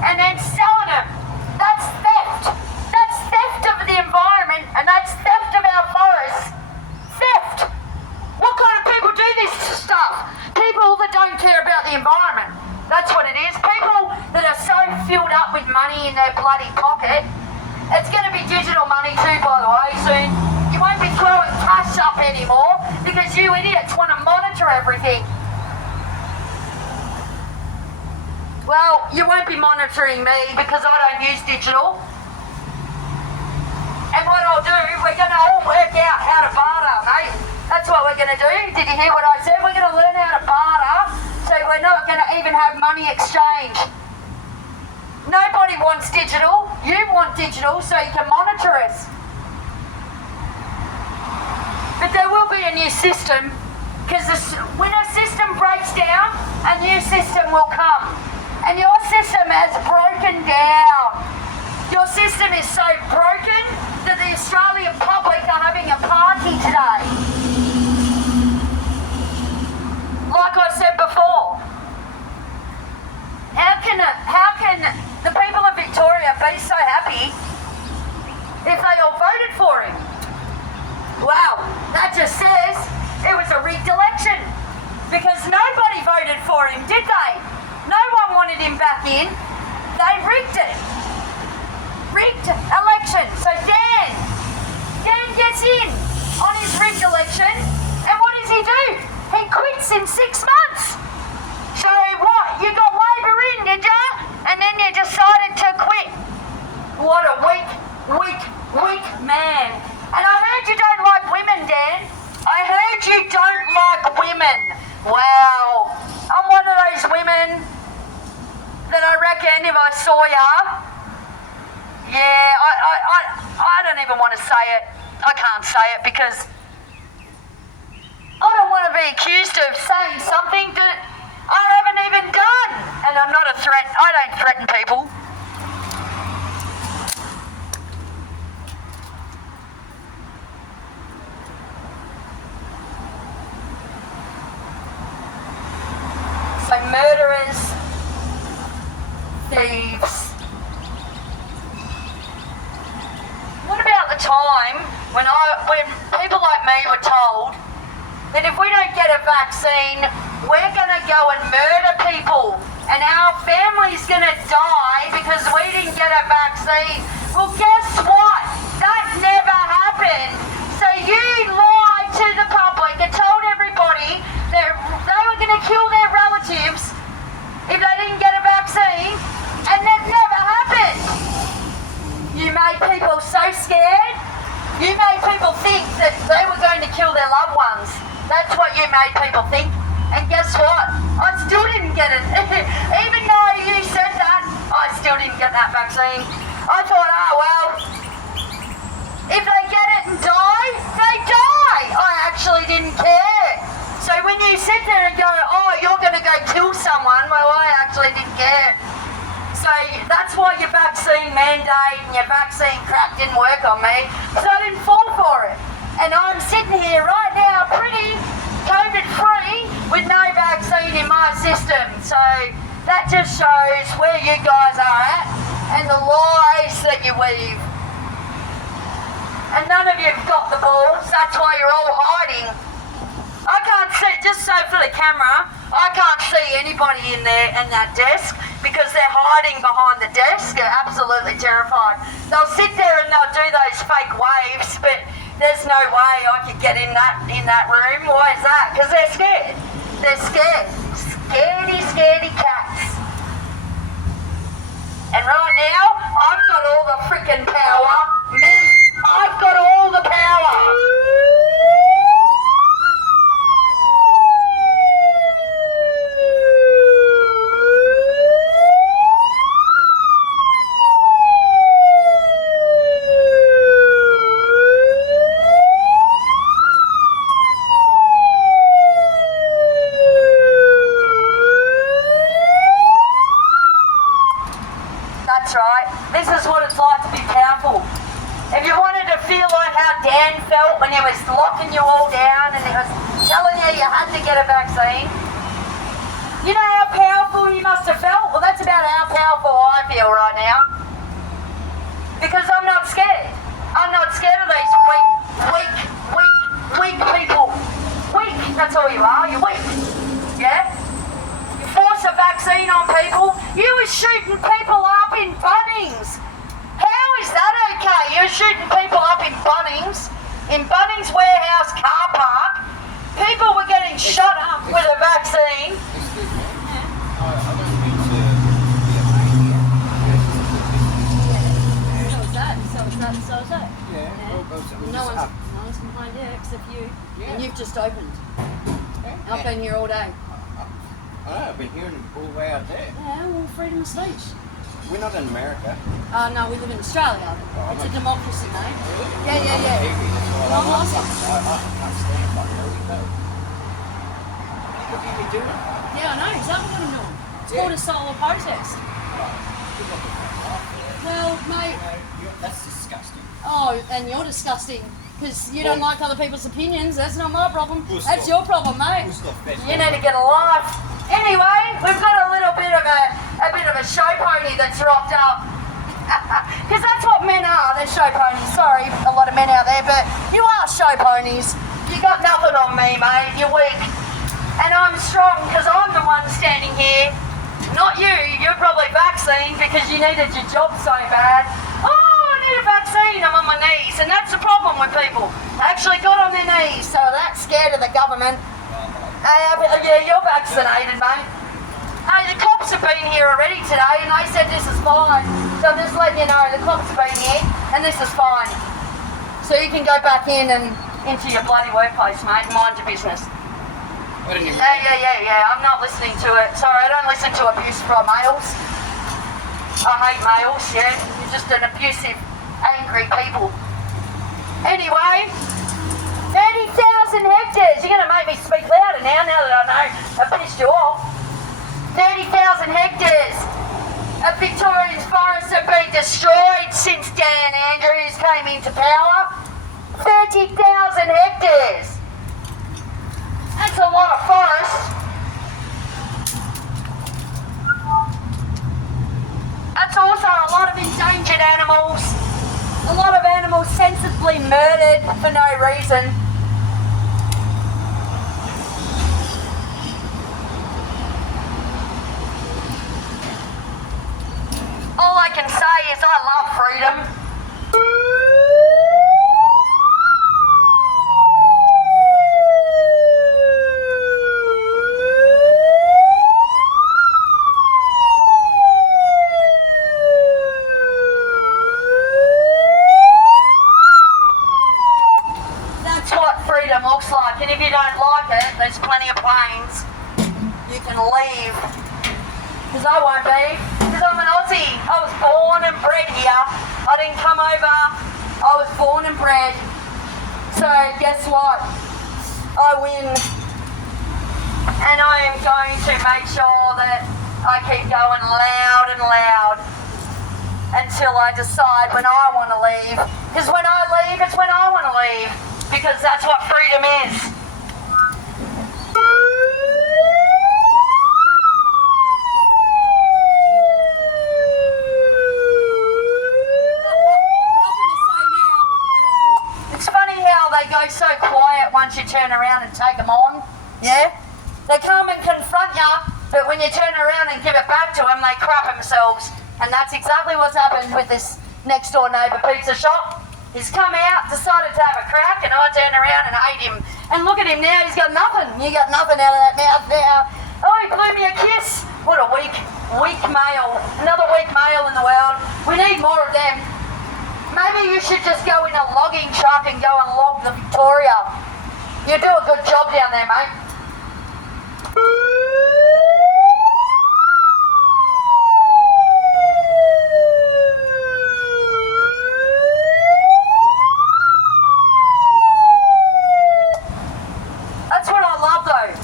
and then selling them. That's theft. That's theft of the environment and that's theft of our forests. Theft. What kind of people do this stuff? People that don't care about the environment. That's what it is. People that are so filled up with money in their bloody pocket. It's going to be digital money too, by the way, soon. You won't be throwing cash up anymore because you idiots want to monitor everything. Well, you won't be monitoring me because I don't use digital. That's what we're going to do. Did you hear what I said? We're going to learn how to barter, so we're not going to even have money exchange. Nobody wants digital. You want digital so you can monitor us. But there will be a new system, because when a system breaks down, a new system will come. And your system has broken down. Your system is so broken that the Australian public are having a party today. Like I said before, how can the people of Victoria be so happy if they all voted for him? Wow, that just says it was a rigged election, because nobody voted for him, did they? No one wanted him back in. They rigged it. Rigged election. So Dan gets in on his rigged election, and what does he do? He quits in 6 months. So what? You got Labor in, did ya? And then you decided to quit. What a weak man. And I heard you don't like women, Dan. I heard you don't like women. Wow. I'm one of those women that I reckon if I saw ya, yeah, I don't even want to say it. I can't say it because I don't want to be accused of saying something that I haven't even done. And I'm not a threat. I don't threaten people. So murderers, thieves. What about the time when people like me were told that if we don't get a vaccine, we're going to go and murder people and our family's going to die because we didn't get a vaccine? Well, guess what? That never happened. So you lied to the public and told everybody that they were going to kill their relatives if they didn't get a vaccine, and that never happened. You made people so scared. You made people think that they were going to kill their loved ones. That's what you made people think. And guess what? I still didn't get it. Even though you said that, I still didn't get that vaccine. I thought, oh well, if they get it and die, they die. I actually didn't care. So when you sit there and go, oh, you're going to go kill someone, well, I actually didn't care. So that's why your vaccine mandate and your vaccine crap didn't work on me, because I didn't fall for it. And I'm sitting here right now pretty COVID-free with no vaccine in my system. So that just shows where you guys are at and the lies that you weave. And none of you've got the balls, that's why you're all hiding. I can't see, just so for the camera, I can't see anybody in there in that desk because they're hiding behind the desk. They're absolutely terrified. They'll sit there and they'll do those fake waves, but there's no way I could get in that room. Why is that? Because they're scared. They're scared. Scaredy cats. And right now, I've got all the freaking power. Me, I've got all the power. That's right. This is what it's like to be powerful. If you wanted to feel like how Dan felt when he was locking you all down and he was telling you you had to get a vaccine, you know how powerful he must have felt? Well, that's about how powerful I feel right now. Because I'm not scared. I'm not scared of these weak people. Weak, that's all you are. You're weak. Yeah? Force a vaccine on people. You were shooting people up in Bunnings. How is that okay? You're shooting people up in Bunnings warehouse car park. People were getting shot up with a vaccine. Excuse me. I don't mean to be a maniac. So is that So is that. Yeah, well, No just up. one's complained yet except you. Yeah. And you've just opened. Yeah. I've been here all day. I know, I've been hearing them all the way out there. Yeah, well, freedom of speech. We're not in America. No, we live in Australia. Oh, It's a democracy, mate. Really? Yeah, yeah, I'm yeah. a Kiwi, that's why I'm I awesome. can't stand fucking early though. What have you been doing? Yeah, I know exactly what I'm doing. It's Yeah. called a solar protest. Well, mate, That's disgusting. oh, and you're disgusting. Because you don't Well- like other people's opinions. That's not my problem. We'll That's stop. your problem, mate. We'll stop that. You need to get a life. Anyway, we've got a little bit of a show pony that's rocked up. Because that's what men are, they're show ponies. Sorry, a lot of men out there, but you are show ponies. You got nothing on me, mate. You're weak. And I'm strong because I'm the one standing here. Not you. You're probably vaccinated because you needed your job so bad. Oh, I need a vaccine. I'm on my knees. And that's the problem with people. They actually got on their knees, so they're that scared of the government. Yeah, you're vaccinated, mate. Hey, the cops have been here already today and they said this is fine. So I'm just letting you know, the cops have been here and this is fine. So you can go back in and into your bloody workplace, mate, and mind your business. I didn't even. Yeah, I'm not listening to it. Sorry, I don't listen to abuse from males. I hate males, yeah. You're just an abusive, angry people. Anyway, 30,000 hectares. You're going to make me speak louder now that I know I've pissed you off. 30,000 hectares of Victoria's forests have been destroyed since Dan Andrews came into power. 30,000 hectares. That's a lot of forest. That's also a lot of endangered animals. A lot of animals sensibly murdered for no reason. All I can say is I love freedom. That's what freedom looks like, and if you don't like it, there's plenty of planes. You can leave. Because I won't be. Because I'm an Aussie. I was born and bred here. I didn't come over. I was born and bred. So guess what? I win. And I am going to make sure that I keep going loud and loud until I decide when I want to leave. Because when I leave, it's when I want to leave. Because that's what freedom is. They go so quiet once you turn around and take them on, yeah? They come and confront you, but when you turn around and give it back to them, they crap themselves. And that's exactly what's happened with this next door neighbour pizza shop. He's come out, decided to have a crack, and I turned around and ate him. And look at him now, he's got nothing. You got nothing out of that mouth now. Oh, he blew me a kiss. What a weak male. Another weak male in the world. We need more of them. Maybe you should just go in a logging truck and go and log the Victoria. You do a good job down there, mate. That's what I love though.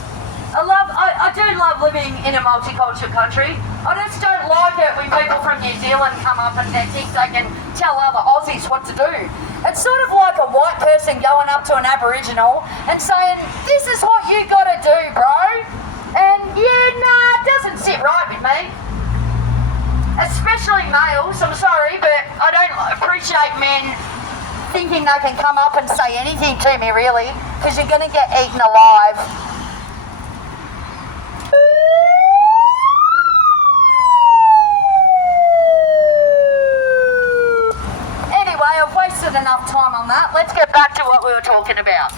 I do love living in a multicultural country. I just don't like it when people from New Zealand come up and they think they can tell other Aussies what to do. It's sort of like a white person going up to an Aboriginal and saying, this is what you gotta do, bro. And yeah, nah, it doesn't sit right with me. Especially males, I'm sorry, but I don't appreciate men thinking they can come up and say anything to me, really, because you're gonna get eaten alive. I've wasted enough time on that. Let's get back to what we were talking about.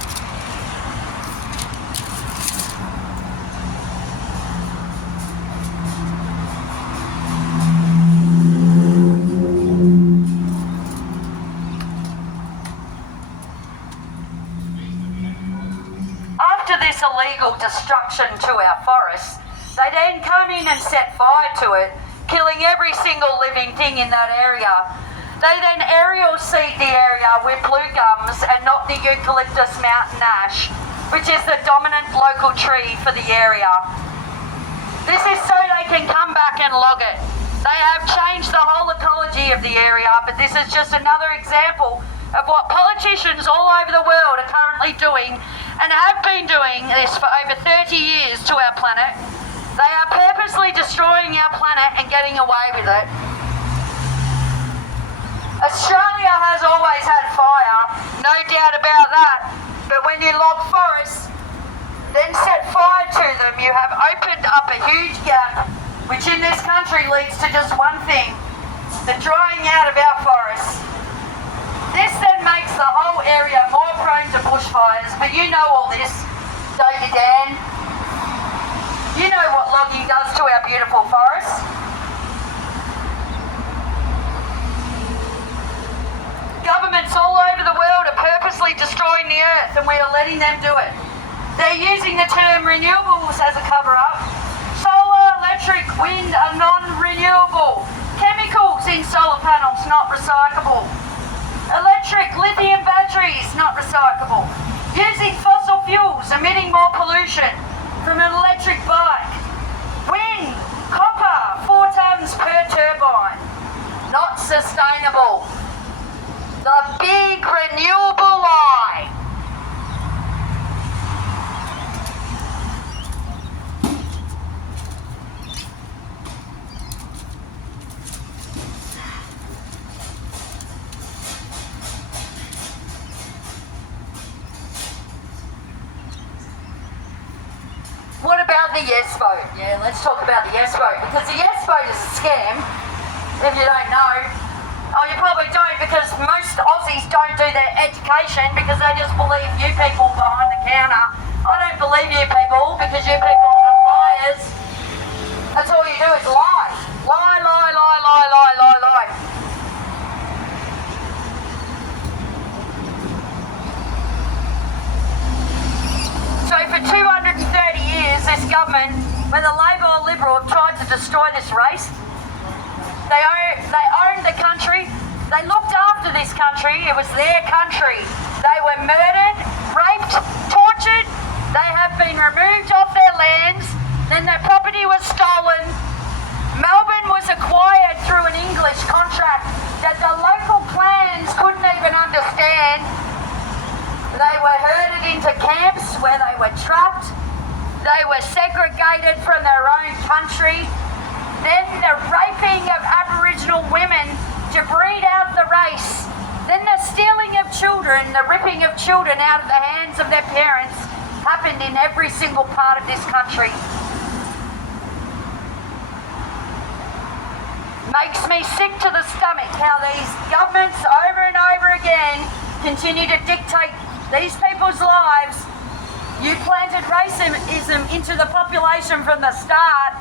this illegal destruction to our forests, they then come in and set fire to it, killing every single living thing in that area. They then aerial seed the area with blue gums and not the eucalyptus mountain ash, which is the dominant local tree for the area. This is so they can come back and log it. They have changed the whole ecology of the area, but this is just another example of what politicians all over the world are currently doing and have been doing this for over 30 years to our planet. They are purposely destroying our planet and getting away with it. Australia has always had fire, no doubt about that, but when you log forests, then set fire to them, you have opened up a huge gap, which in this country leads to just one thing, the drying out of our forests. This then makes the whole area more prone to bushfires, but you know all this, don't you, Dan? You know what logging does to our beautiful forests. Governments all over the world are purposely destroying the earth and we are letting them do it. They're using the term renewables as a cover-up. Solar, electric, wind are non-renewable. Chemicals in solar panels, not recyclable. Electric, lithium batteries, not recyclable. Using fossil fuels, emitting more pollution from an electric bike. Wind, copper, 4 tonnes per turbine. Not sustainable. The big renewable lie. What about the yes vote? Yeah, let's talk about the yes vote, because the yes vote is a scam, if you don't know. Oh, you probably don't, because most Aussies don't do their education because they just believe you people behind the counter. I don't believe you people because you people are liars. That's all you do is lie. Lie, lie, lie, lie, lie, lie, lie. So for 230 years, this government, whether Labor or Liberal, have tried to destroy this race. They owned the country. They looked after this country. It was their country. They were murdered, raped, tortured. They have been removed off their lands. Then their property was stolen. Melbourne was acquired through an English contract that the local clans couldn't even understand. They were herded into camps where they were trapped. They were segregated from their own country. Then the raping of Aboriginal women to breed out the race. Then the stealing of children, the ripping of children out of the hands of their parents happened in every single part of this country. Makes me sick to the stomach how these governments over and over again continue to dictate these people's lives. You planted racism into the population from the start.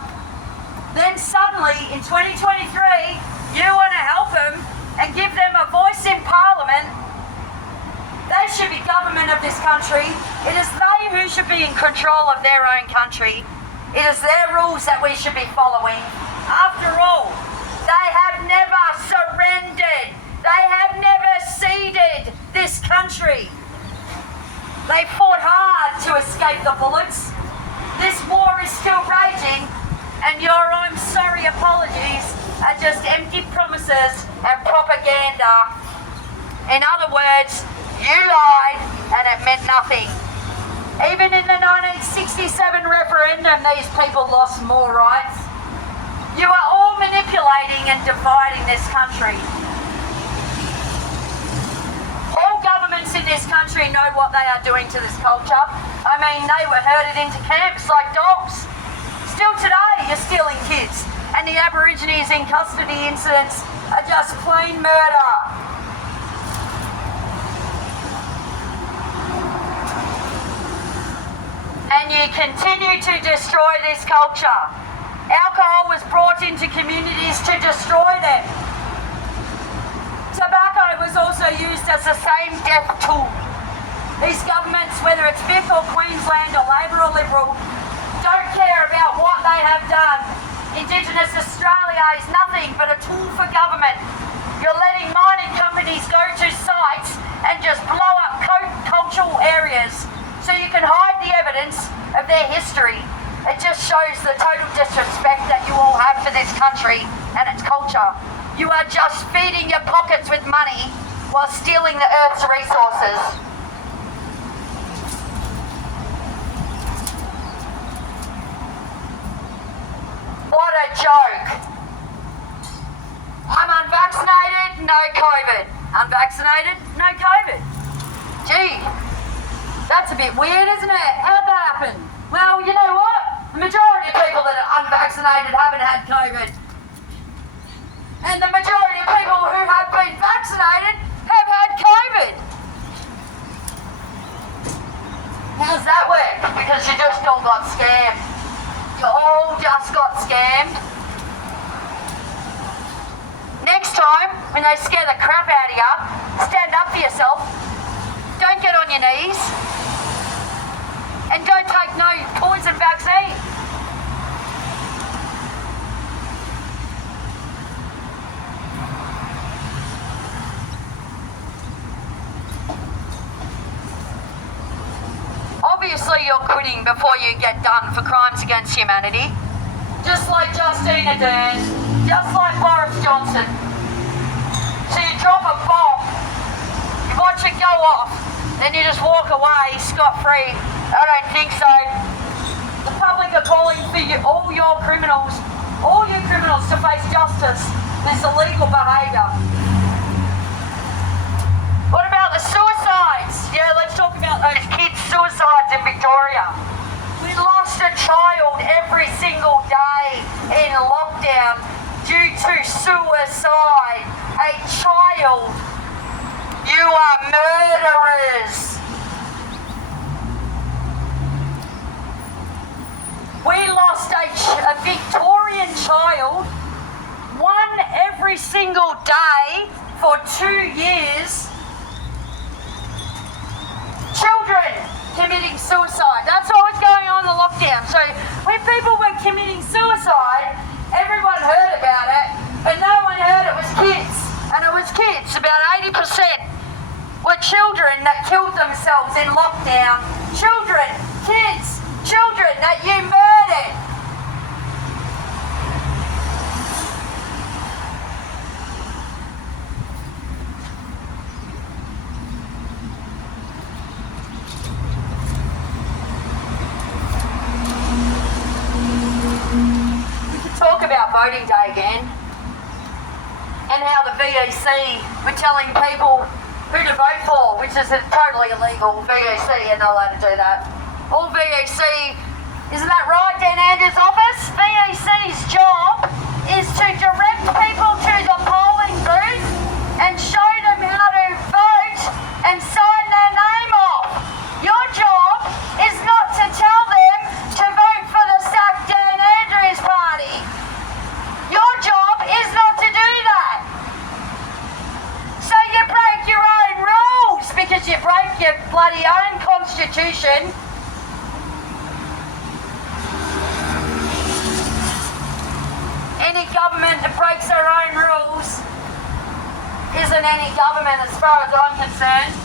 Then suddenly, in 2023, you want to help them and give them a voice in Parliament. They should be government of this country. It is they who should be in control of their own country. It is their rules that we should be following. After all, they have never surrendered. They have never ceded this country. They fought hard to escape the bullets. This war is still raging. And your I'm sorry apologies are just empty promises and propaganda. In other words, you lied and it meant nothing. Even in the 1967 referendum, these people lost more rights. You are all manipulating and dividing this country. All governments in this country know what they are doing to this culture. I mean, they were herded into camps like dogs. Still today, you're stealing kids, and the Aborigines in custody incidents are just plain murder. And you continue to destroy this culture. Alcohol was brought into communities to destroy them. Tobacco was also used as the same death tool. These governments, whether it's vicpol, Queensland or Labor or Liberal, don't care about what they have done. Indigenous Australia is nothing but a tool for government. You're letting mining companies go to sites and just blow up cultural areas so you can hide the evidence of their history. It just shows the total disrespect that you all have for this country and its culture. You are just feeding your pockets with money while stealing the Earth's resources. What a joke. I'm unvaccinated, no COVID. Unvaccinated, no COVID. Gee, that's a bit weird, isn't it? How'd that happen? Well, you know what? The majority of people that are unvaccinated haven't had COVID. And the majority of people who have been vaccinated have had COVID. How's that work? Because you just all got scammed. You all just got scammed. Next time, when they scare the crap out of you, stand up for yourself. Don't get on your knees. And don't take no poison vaccine. Obviously you're quitting before you get done for crimes against humanity. Just like Justina Ardern, just like Boris Johnson. So you drop a bomb, you watch it go off, then you just walk away scot-free. I don't think so. The public are calling for you, all you criminals to face justice. This illegal behaviour. What about the suicides? Yeah, let's talk about those kids' suicides in Victoria. We lost a child every single day in lockdown due to suicide. A child. You are murderers. We lost a Victorian child, one every single day for 2 years. Children committing suicide. That's what was going on in the lockdown. So when people were committing suicide, everyone heard about it, but no one heard it was kids. And it was kids. About 80% were children that killed themselves in lockdown. Children, kids, children that you murdered. Talk about voting day again, and how the VEC were telling people who to vote for, which is totally illegal. VEC are not allowed to do that. All VEC, isn't that right, Dan Andrews' office? VEC's job is to direct people to the polling booth and show them how to vote and sign their name off. Your job is not to tell them to vote for the sack Dan Andrews party. Your job is not to do that. So you break your own rules because you break your bloody own constitution. Any government that breaks their own rules isn't any government as far as I'm concerned.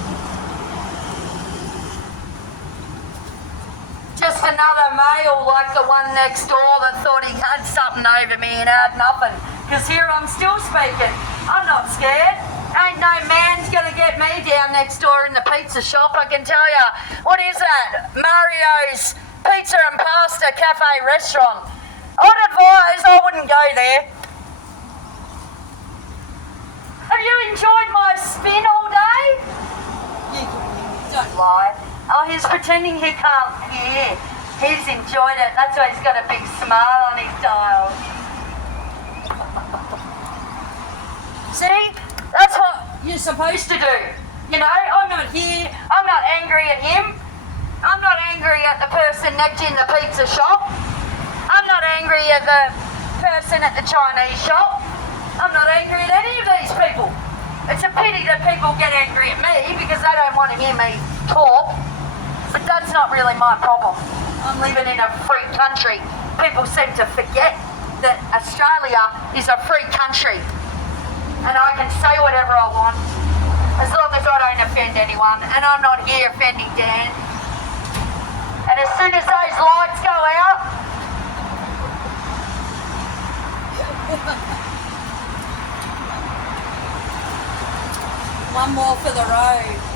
Just another male like the one next door that thought he had something over me and had nothing. Because here I'm still speaking. I'm not scared. Ain't no man's gonna get me down next door in the pizza shop, I can tell ya. What is that? Mario's Pizza and Pasta Cafe Restaurant. I'd advise I wouldn't go there. Have you enjoyed my spin all day? Don't lie. Oh, he's pretending he can't hear. He's enjoyed it. That's why he's got a big smile on his dial. See? That's what you're supposed to do. You know, I'm not here. I'm not angry at him. I'm not angry at the person next in the pizza shop. I'm not angry at the person at the Chinese shop. I'm not angry at any of these people. It's a pity that people get angry at me because they don't want to hear me talk, but that's not really my problem. I'm living in a free country. People seem to forget that Australia is a free country and I can say whatever I want as long as I don't offend anyone, and I'm not here offending Dan. And as soon as those lights go out, One more for the road.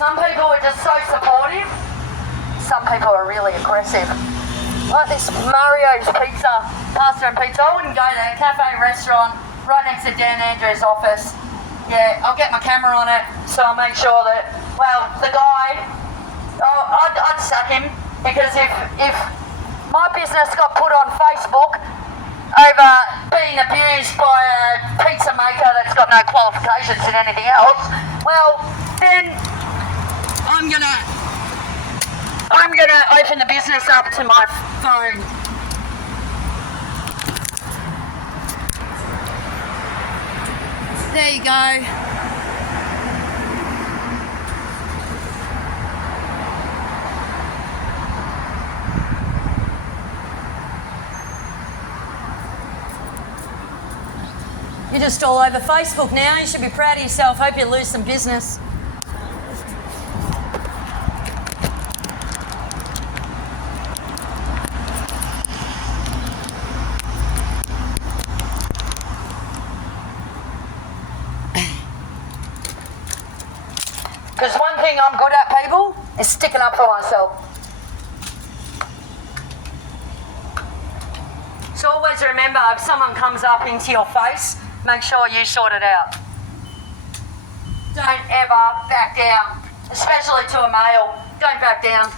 some people are just so supportive, some people are really aggressive. Like this Mario's Pizza, pasta and pizza. I wouldn't go there. Cafe, restaurant, right next to Dan Andrews' office. Yeah, I'll get my camera on it, so I'll make sure that, well, the guy, I'd sack him, because if my business got put on Facebook over being abused by a pizza maker that's got no qualifications in anything else, well, then I'm gonna open the business up to my phone. There you go. You're just all over Facebook now. You should be proud of yourself. Hope you lose some business. Because one thing I'm good at, people, is sticking up for myself. So always remember, if someone comes up into your face, make sure you sort it out. Don't ever back down, especially to a male. Don't back down.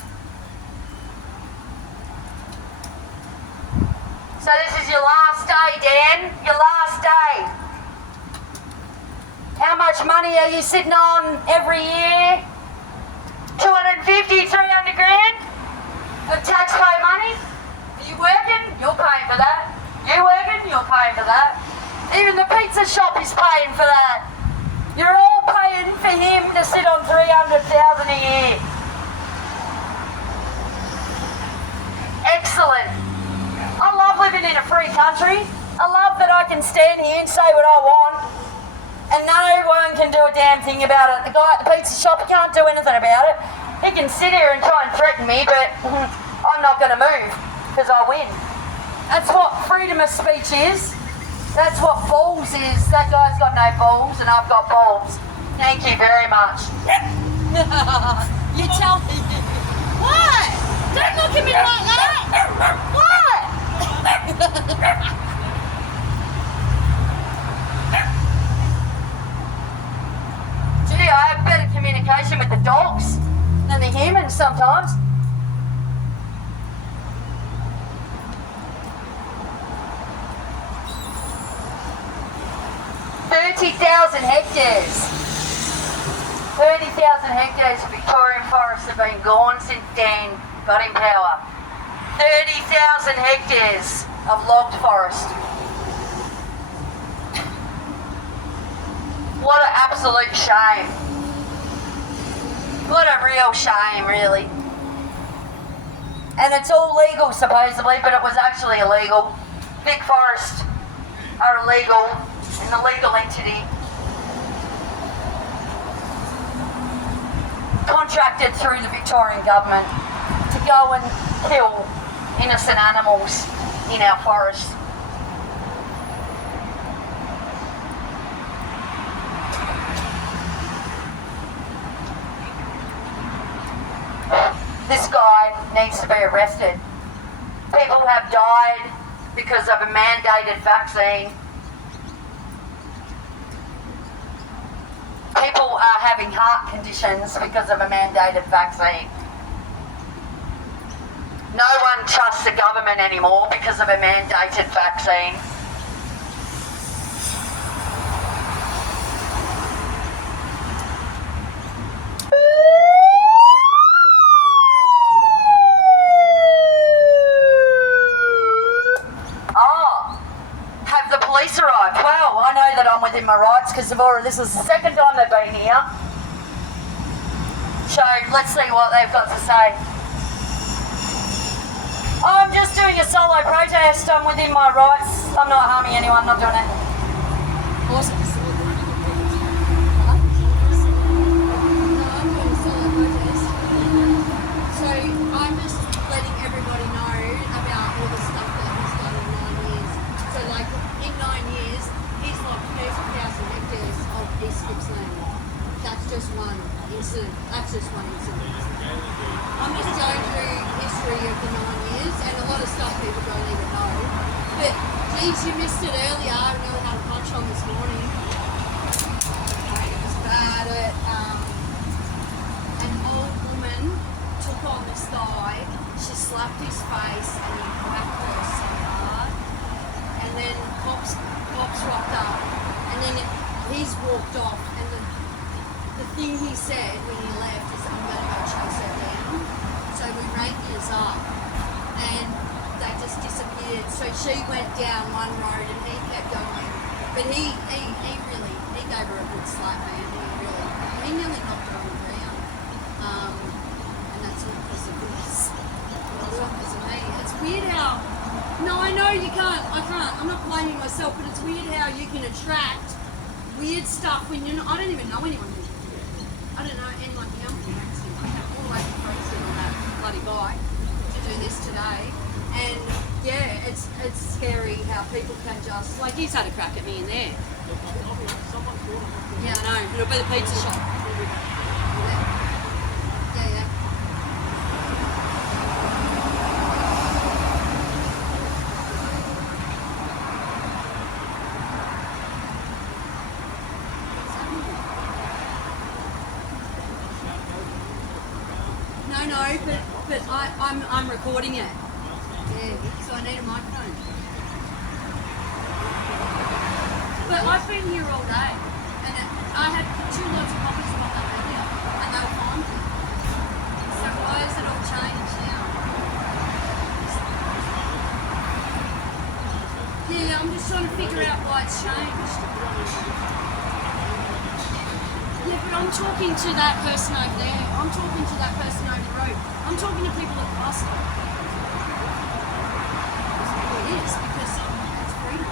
So this is your last day, Dan. Your last day. How much money are you sitting on every year? 250, 300 grand of taxpayer money? Are you working? You're paying for that. You working? You're paying for that. Even the pizza shop is paying for that. You're all paying for him to sit on 300,000 a year. Excellent. I love living in a free country. I love that I can stand here and say what I want, and no one can do a damn thing about it. The guy at the pizza shop, he can't do anything about it. He can sit here and try and threaten me, but I'm not going to move, because I win. That's what freedom of speech is. That's what balls is. That guy's got no balls, and I've got balls. Thank you very much. You tell me. What? Don't look at me like that. What? Gee, I have better communication with the dogs than the humans sometimes. hectares. 30,000 hectares of Victorian forests have been gone since Dan got in power. 30,000 hectares of logged forest. What an absolute shame. What a real shame, really. And it's all legal, supposedly, but it was actually illegal. Vic forests are illegal, an illegal entity. contracted through the Victorian government to go and kill innocent animals in our forests. This guy needs to be arrested. People have died because of a mandated vaccine. People are having heart conditions because of a mandated vaccine. No one trusts the government anymore because of a mandated vaccine. Have the police arrived? Well, I know that I'm within my rights because this is the second time they've been here. So let's see what they've got to say. I'm just doing a solo protest. I'm within my rights. I'm not harming anyone. I'm not doing anything. Awesome. Huh? No, I'm doing a solo protest. So I'm just letting everybody know about all the stuff that he's done in 9 years. So like in 9 years, he's lost 30,000 hectares of East Gippsland. That's just one incident. That's just one incident. I'm just going through history of the 9 years and a lot of stuff people don't even know. But geez, you missed it earlier. I really had a punch on this morning. It was bad. An old woman took on this guy. She slapped his face and he whacked her so hard. And then cops rocked up. And then he's walked off. And the thing he said when he left is, I'm going to go chase her down. So we rang his up. And they just disappeared. So she went down one road and he kept going. But he gave her a good slap, man. He nearly knocked her on the ground. And that's all because of this. It's all because of me. It's weird how, no, I know you can't, I'm not blaming myself, but it's weird how you can attract weird stuff when you're not, I don't even know anyone who, I don't know, and like the accident, I have all the way to Folkestone on that bloody bike to do this today. And yeah, it's scary how people can just, like he's had a crack at me in there. Yeah, I know, it'll be the pizza shop. Yeah. No, but I'm recording it. Yeah, so I need a microphone. But I've been here all day, and I had 2 loads of copies of that earlier, and they were fine. So why has it all changed now? Yeah, I'm just trying to figure out why it's changed. Yeah, but I'm talking to that person over there. I'm talking to that person over the road. I'm talking to people at the bus stop. It is, because it's freedom.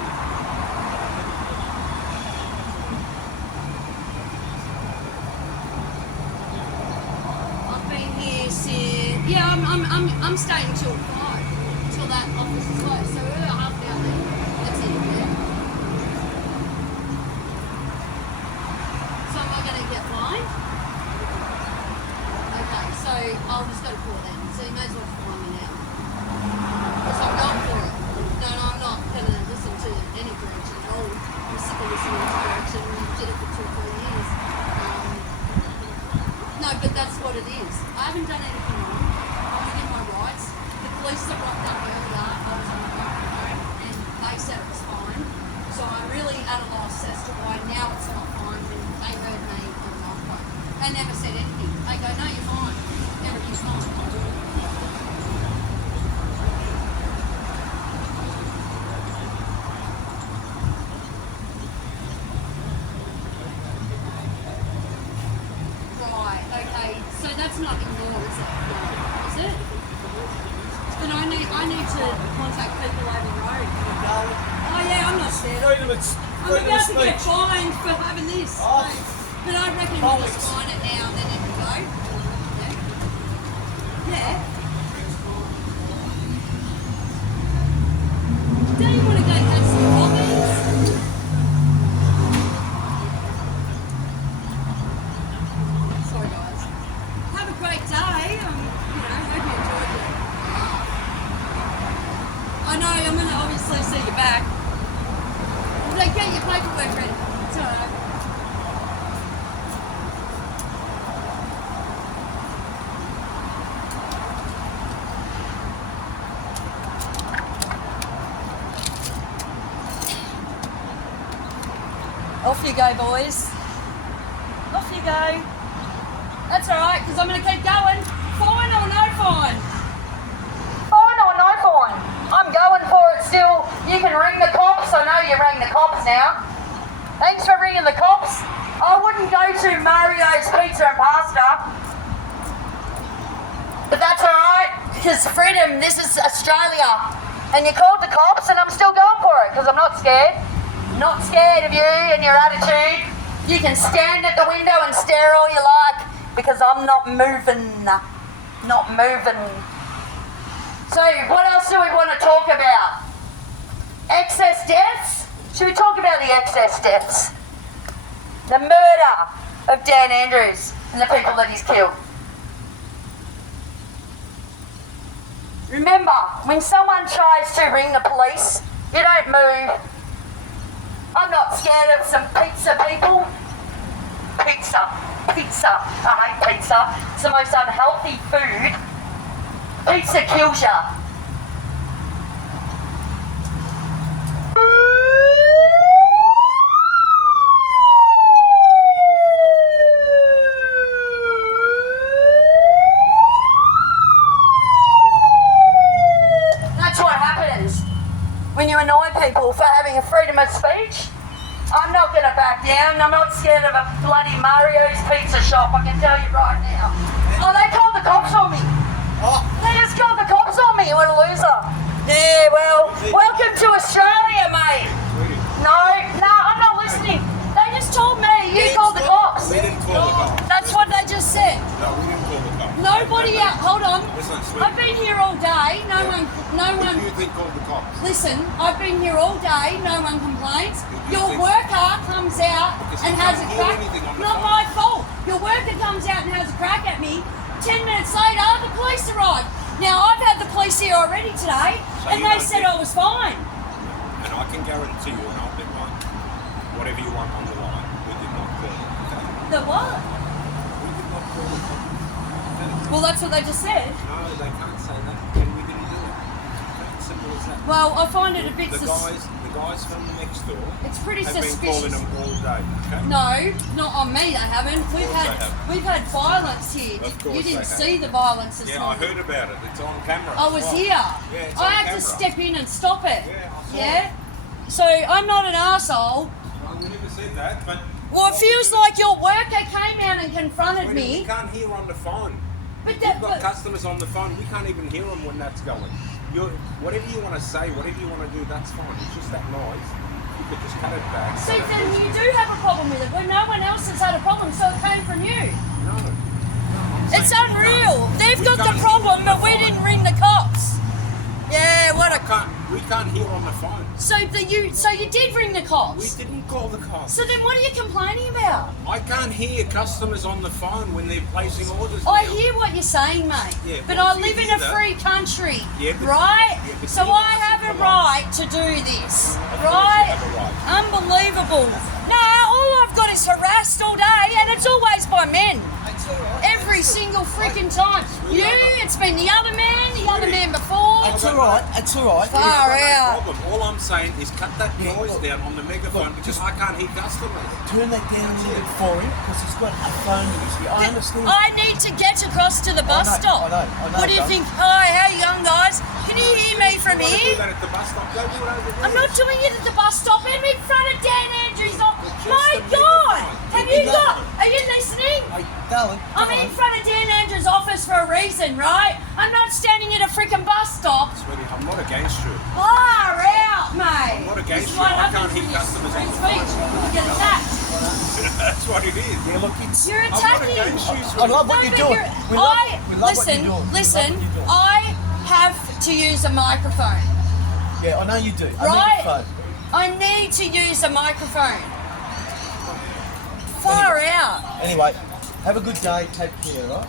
I've been here since, yeah, I'm staying till 5, till that office is closed. So we're half an hour there. That's it, yeah. So am I going to get fined? Okay, so I'll just go to court then. So you may as well fine me now. Because I'm going for it. No, I'm not going to listen to any direction at all. I'm sick of listening to direction. We did it for 2 or 3 years. No, but that's what it is. I haven't done anything wrong. I'm within my rights. The police that rocked up earlier, I was on the microphone, and they said it was fine. So I'm really at a loss as to why now it's not fine when they heard me on the microphone. They never said anything. They go, no, you're fine. Everything's fine. Right, okay. So that's nothing more, is it? No. Is it? But I need to contact people over the road. Oh yeah, I'm not scared. I'm about to get fined for having this. But I reckon we'll just find it now and then it will go. great day. Hope you enjoyed it. I know, I'm going to obviously see you back. Like, get your paperwork ready. It's alright. Off you go, boys. Off you go. That's alright, because I'm going to keep going. Fine or no fine? Fine or no fine? I'm going for it still. You can ring the cops. I know you rang the cops now. Thanks for ringing the cops. I wouldn't go to Mario's Pizza and Pasta. But that's alright, because freedom, this is Australia. And you called the cops and I'm still going for it, because I'm not scared. Not scared of you and your attitude. You can stand at the window and stare all you like, because I'm not moving. Not moving. So, what else do we want to talk about? Excess deaths? Should we talk about the excess deaths? The murder of Dan Andrews and the people that he's killed. Remember, when someone tries to ring the police, you don't move. I'm not scared of some pizza people. Pizza. I hate pizza. It's the most unhealthy food. Pizza kills ya. That's what happens when you annoy people for having a freedom of speech. I'm not going to back down. I'm not scared of a bloody Mario's pizza shop, I can tell you right now. Oh, they called the cops on me. Oh. They just called the cops on me. What a loser. Yeah, well, welcome to Australia, mate. No, I'm not listening. They just told me you called the cops. We didn't call the cops. That's what they just said. No, we didn't call the cops. Nobody out. Hold on. Listen, sweet. I've been here all day. No one. Who do you think called the cops? Listen, I've been here all day. No one complains. Who do you Your think- worker comes out Because and you has a can't hear crack. anything on the Not phone. my fault. Your worker comes out and has a crack at me. 10 minutes later, the police arrive. Now, I've had the police here already today, So and you they don't said think- I was fine. And I can guarantee you, and I'll bet mine, whatever you want on the line, we did not call it. Okay? The what? We did not call the cops. Okay? Well, that's what they just said. No, they can't say that, and we didn't do it. Okay? Simple as that. Well, I find it a bit The guys from next door It's pretty have been calling suspicious. them all day. Okay? No, not on me. They haven't. course they have. We've had violence here. Of course You they didn't have. see the violence this Yeah, I morning. heard about it. It's on camera. I as was well. here. Yeah, it's I on had camera. to step in and stop it. Yeah, I saw Yeah? So I'm not an arsehole. I never said that, but Well, it feels like your worker came out and confronted we me. can't hear on the phone. But We've that, got but, customers on the phone. We can't even hear them when that's going. Whatever you want to say, whatever you want to do, that's fine. It's just that noise. You could just cut it back. see, cut it then loose. you do have a problem with it, but no one else has had a problem, so it came from you. No. I'm It's saying we unreal. can't- They've we got the can't hear problem, on the but we phone. didn't ring the cops. Yeah, what a. We can't hear on the phone. So you did ring the We cops. didn't call the cops. So then what are you complaining about? I can't hear customers on the phone when they're placing orders. I now. hear what you're saying, mate. Yeah, but well, I if you live in hear a that- free country, Yeah, but- right? yeah, but So you I listen have a to them. right to do this, Of course right? you have a right. Unbelievable. No, all I've got is harassed all day, and it's always by men. It's all right. Every single freaking time. You, it's been the other man before. It's all right. It's all right. Far No out. problem. All I'm saying is cut that Yeah, noise look, down on the megaphone because I can't hear customers. Turn that down a little bit for him because he's got a phone in his ear. I understand. I need to get across to the bus I know, stop. I know, What do you Doug. think? Hi, how you going, guys? Can you hear me from You want to do here? that at the bus stop? Go do it over there. I'm not doing it at the bus stop. I'm in front of Dan Andrews' office. Just My a God! megaphone. Have you Yeah. got? Are you listening? Hey, darling. I'm come in on. front of Dan Andrews' office for a reason, right? I'm not standing at a freaking bus stop. Sweetie, I'm not against you. Far out, mate. I'm not against This is you. what I happens can't when hear you customers on free the speech. phone. You get attacked. That's what it is. Yeah, look, it's. You're I'm not attacking. against you, I sweetie. love what No, you're but doing. you're- We love what you're listen, doing. listen. We love what you're doing. I have to use a microphone, Yeah, I know you do. I right? need a phone. I need to use a microphone. Far out. Anyway, have a good day. Take care, right?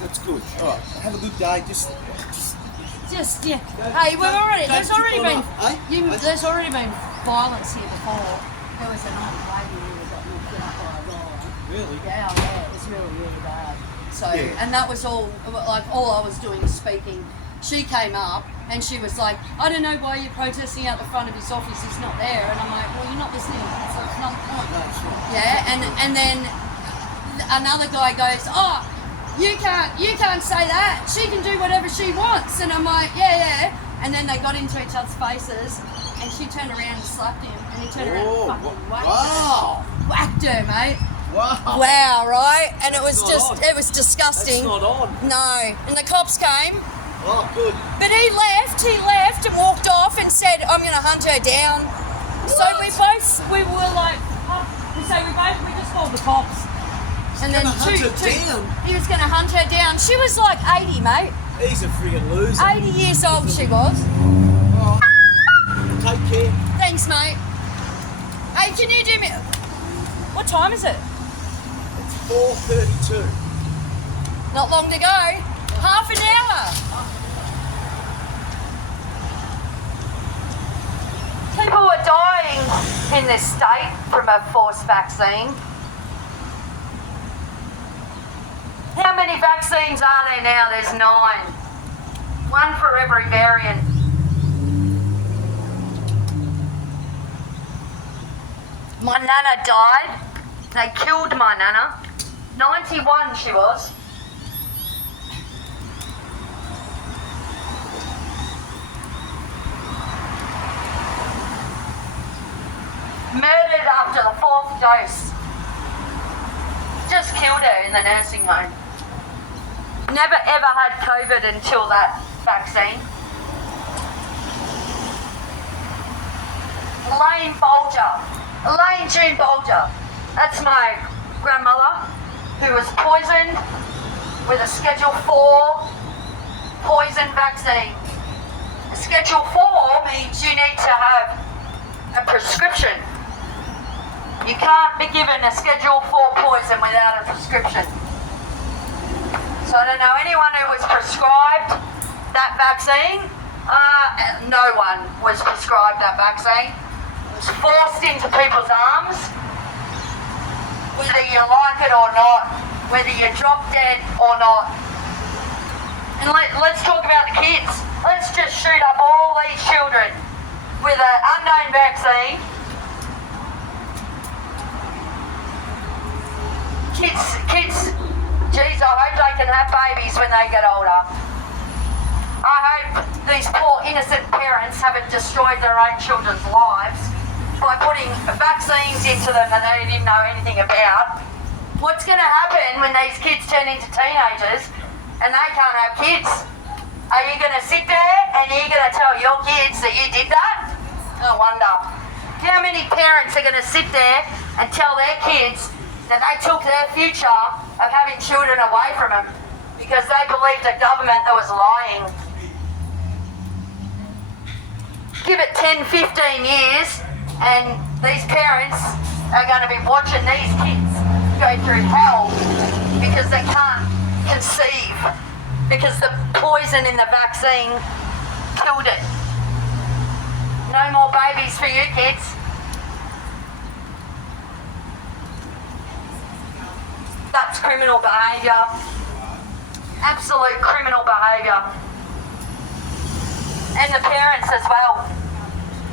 That's good. All right. Have a good day. Just yeah. Hey, we've already. Don't There's already kick been. on off, eh? There's already been violence here before. There was an old lady who got knocked out by a guy. Really? Yeah, it was really bad. So, Yeah. and that was all. Like all I was doing was speaking. She came up and she was like, I don't know why you're protesting out the front of his office. He's not there. And I'm like, well, you're not listening. It's like, no. No, it's not. Yeah, and then another guy goes, oh, you can't say that. She can do whatever she wants. And I'm like, yeah. And then they got into each other's faces, and she turned around and slapped him, and he turned around and fucking whacked her, mate. Wow. Wow, right? And it was That's not on. it was disgusting. That's not on. No. And the cops came, Oh, good. but he left and walked off and said, I'm going to hunt her down. So we were like, we just called the cops. And then gonna hunt her down? He was going to hunt her down. She was like 80, mate. He's a friggin' loser. 80 years old she was. Take care. Thanks, mate. Hey, can you do me... What time is it? It's 4:32. Not long to go. Half an hour. People are dying in this state from a forced vaccine. How many vaccines are there now? There's 9. One for every variant. My nana died. They killed my nana. 91 she was. Murdered after the 4th dose. Just killed her in the nursing home. Never ever had COVID until that vaccine. Elaine June Bolger. That's my grandmother who was poisoned with a Schedule 4 poison vaccine. A Schedule 4 means you need to have a prescription. You can't be given a Schedule 4 poison without a prescription. So I don't know anyone who was prescribed that vaccine. No one was prescribed that vaccine. It was forced into people's arms, whether you like it or not, whether you drop dead or not. And let's talk about the kids. Let's just shoot up all these children with an unknown vaccine. Kids, geez, I hope they can have babies when they get older. I hope these poor innocent parents haven't destroyed their own children's lives by putting vaccines into them that they didn't know anything about. What's going to happen when these kids turn into teenagers and they can't have kids? Are you going to sit there and are you going to tell your kids that you did that? I wonder. How many parents are going to sit there and tell their kids that they took their future of having children away from them because they believed a government that was lying? Give it 10, 15 years and these parents are going to be watching these kids go through hell because they can't conceive, because the poison in the vaccine killed it. No more babies for you kids. That's criminal behaviour. Absolute criminal behaviour. And the parents as well.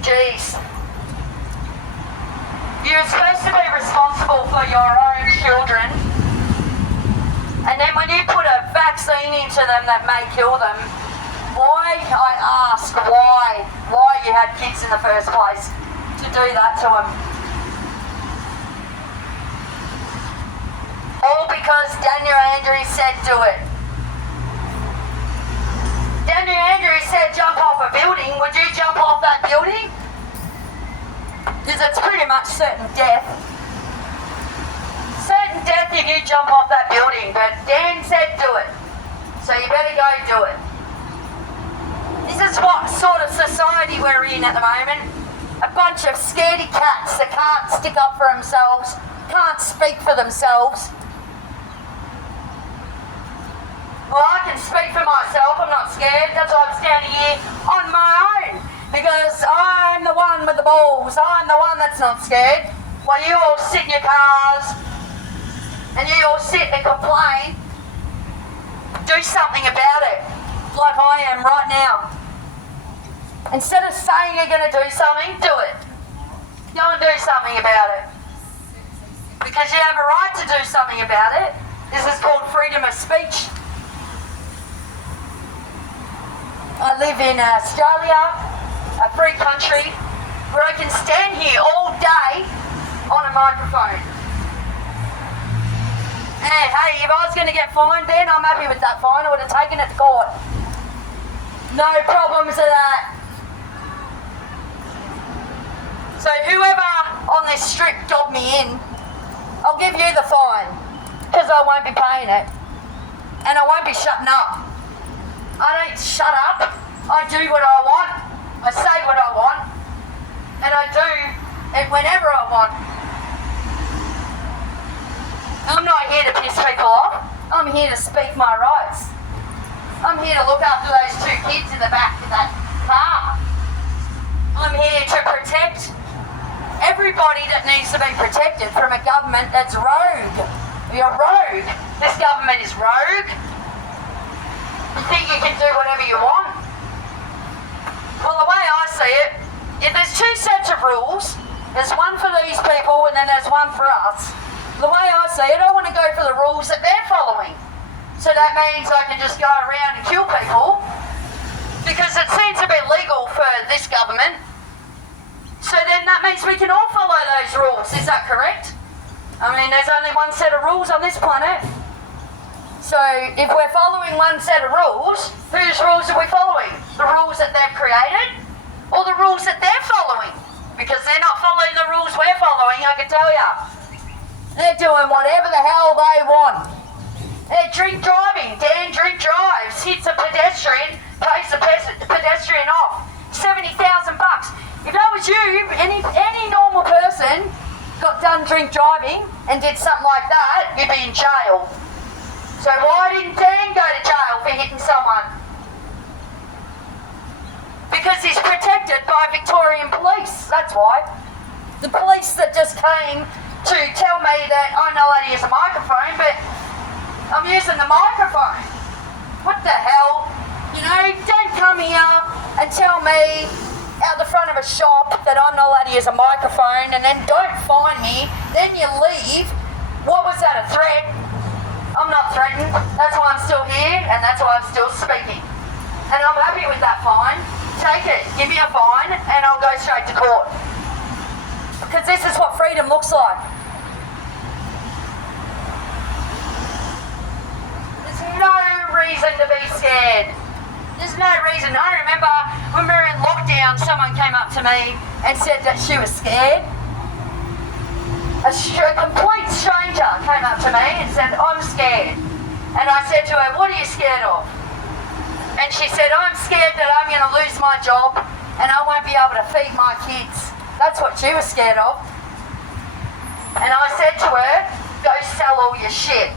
Jeez. You're supposed to be responsible for your own children. And then when you put a vaccine into them that may kill them, why, I ask, why you had kids in the first place to do that to them? All because Daniel Andrews said do it. Daniel Andrews said jump off a building. Would you jump off that building? Because it's pretty much certain death. Certain death if you jump off that building, but Dan said do it. So you better go do it. This is what sort of society we're in at the moment. A bunch of scaredy cats that can't stick up for themselves, can't speak for themselves. can speak for myself. I'm not scared. That's why I'm standing here on my own. Because I'm the one with the balls. I'm the one that's not scared. While you all sit in your cars and you all sit and complain, do something about it. Like I am right now. Instead of saying you're going to do something, do it. Go and do something about it. Because you have a right to do something about it. This is called freedom of speech. I live in Australia, a free country, where I can stand here all day on a microphone. And hey, if I was going to get fined then, I'm happy with that fine. I would have taken it to court. No problems with that. So whoever on this strip dobbed me in, I'll give you the fine, because I won't be paying it. And I won't be shutting up. I don't shut up. I do what I want. I say what I want. And I do it whenever I want. I'm not here to piss people off. I'm here to speak my rights. I'm here to look after those two kids in the back of that car. I'm here to protect everybody that needs to be protected from a government that's rogue. You're rogue. This government is rogue. You think you can do whatever you want? Well, the way I see it, if there's two sets of rules, there's one for these people and then there's one for us. The way I see it, I want to go for the rules that they're following. So that means I can just go around and kill people, because it seems a bit legal for this government. So then that means we can all follow those rules, is that correct? I mean, there's only one set of rules on this planet. So if we're following one set of rules, whose rules are we following? The rules that they've created, or the rules that they're following? Because they're not following the rules we're following, I can tell you. They're doing whatever the hell they want. They're drink driving. Dan drink drives, hits a pedestrian, pays the pedestrian off. $70,000. If that was you, any normal person got done drink driving and did something like that, you'd be in jail. So why didn't Dan go to jail for hitting someone? Because he's protected by Victorian police, that's why. The police that just came to tell me that I'm not allowed to use a microphone, but I'm using the microphone. What the hell? You know, don't come here and tell me out the front of a shop that I'm not allowed to use a microphone and then don't find me, then you leave. What was that, a threat? I'm not threatened. That's why I'm still here and that's why I'm still speaking. And I'm happy with that fine. Take it. Give me a fine and I'll go straight to court. Because this is what freedom looks like. There's no reason to be scared. There's no reason. I remember when we were in lockdown, someone came up to me and said that she was scared. A complete stranger came up to me and said, I'm scared. And I said to her, what are you scared of? And she said, I'm scared that I'm going to lose my job and I won't be able to feed my kids. That's what she was scared of. And I said to her, go sell all your shit.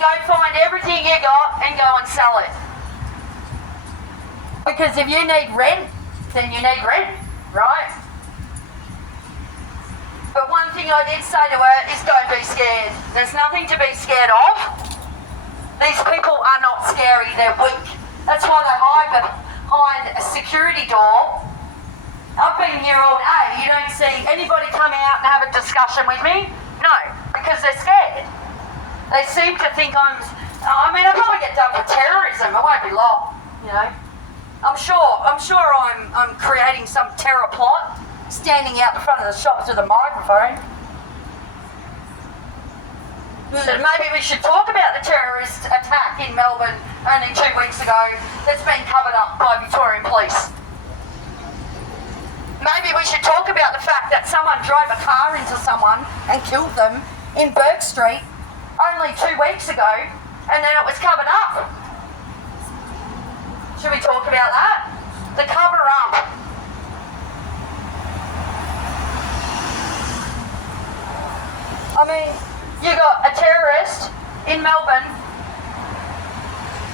Go find everything you got and go and sell it. Because if you need rent, then you need rent, right? But one thing I did say to her is don't be scared. There's nothing to be scared of. These people are not scary, they're weak. That's why they hide behind a security door. I've been here all day, you don't see anybody come out and have a discussion with me? No, because they're scared. They seem to think I'll probably get done for terrorism, it won't be long, you know. I'm sure I'm creating some terror plot, standing out in front of the shops with a microphone. Maybe we should talk about the terrorist attack in Melbourne only 2 weeks ago that's been covered up by Victorian police. Maybe we should talk about the fact that someone drove a car into someone and killed them in Burke Street only 2 weeks ago, and then it was covered up. Should we talk about that? The cover up. I mean, you got a terrorist in Melbourne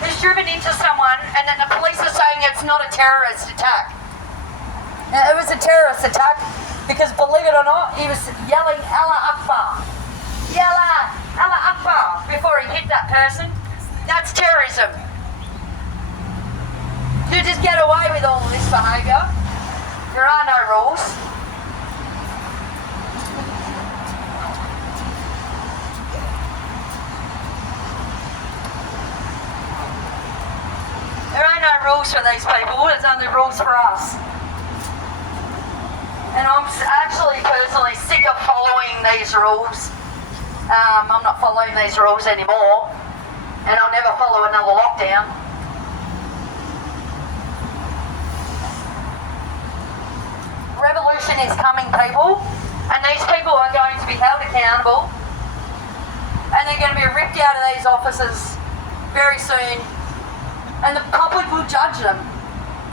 who's driven into someone and then the police are saying it's not a terrorist attack. Now, it was a terrorist attack because, believe it or not, he was yelling Allah Akbar. Yalla Allah Akbar before he hit that person. That's terrorism. You just get away with all this behaviour. There are no rules. There are no rules for these people, there's only rules for us. And I'm actually personally sick of following these rules. I'm not following these rules anymore, and I'll never follow another lockdown. Revolution is coming, people, and these people are going to be held accountable, and they're going to be ripped out of these offices very soon, and the public will judge them.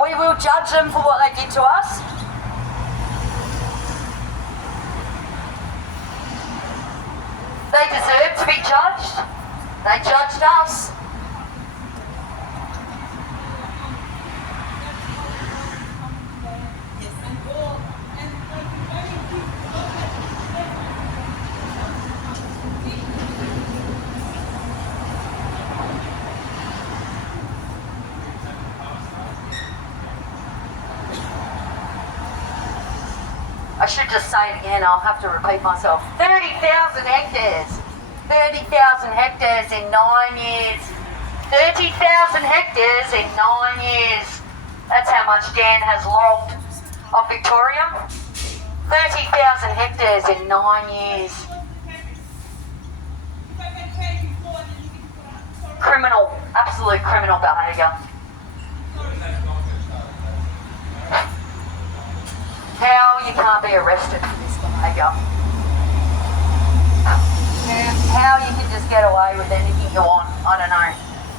We will judge them for what they did to us. They deserve to be judged. They judged us. I should just say it again, I'll have to repeat myself. 30,000 hectares. 30,000 hectares in 9 years. 30,000 hectares in 9 years. That's how much Dan has logged of Victoria. 30,000 hectares in 9 years. Criminal, absolute criminal behaviour. How you can't be arrested for this behaviour. How you can just get away with anything you want, I don't know.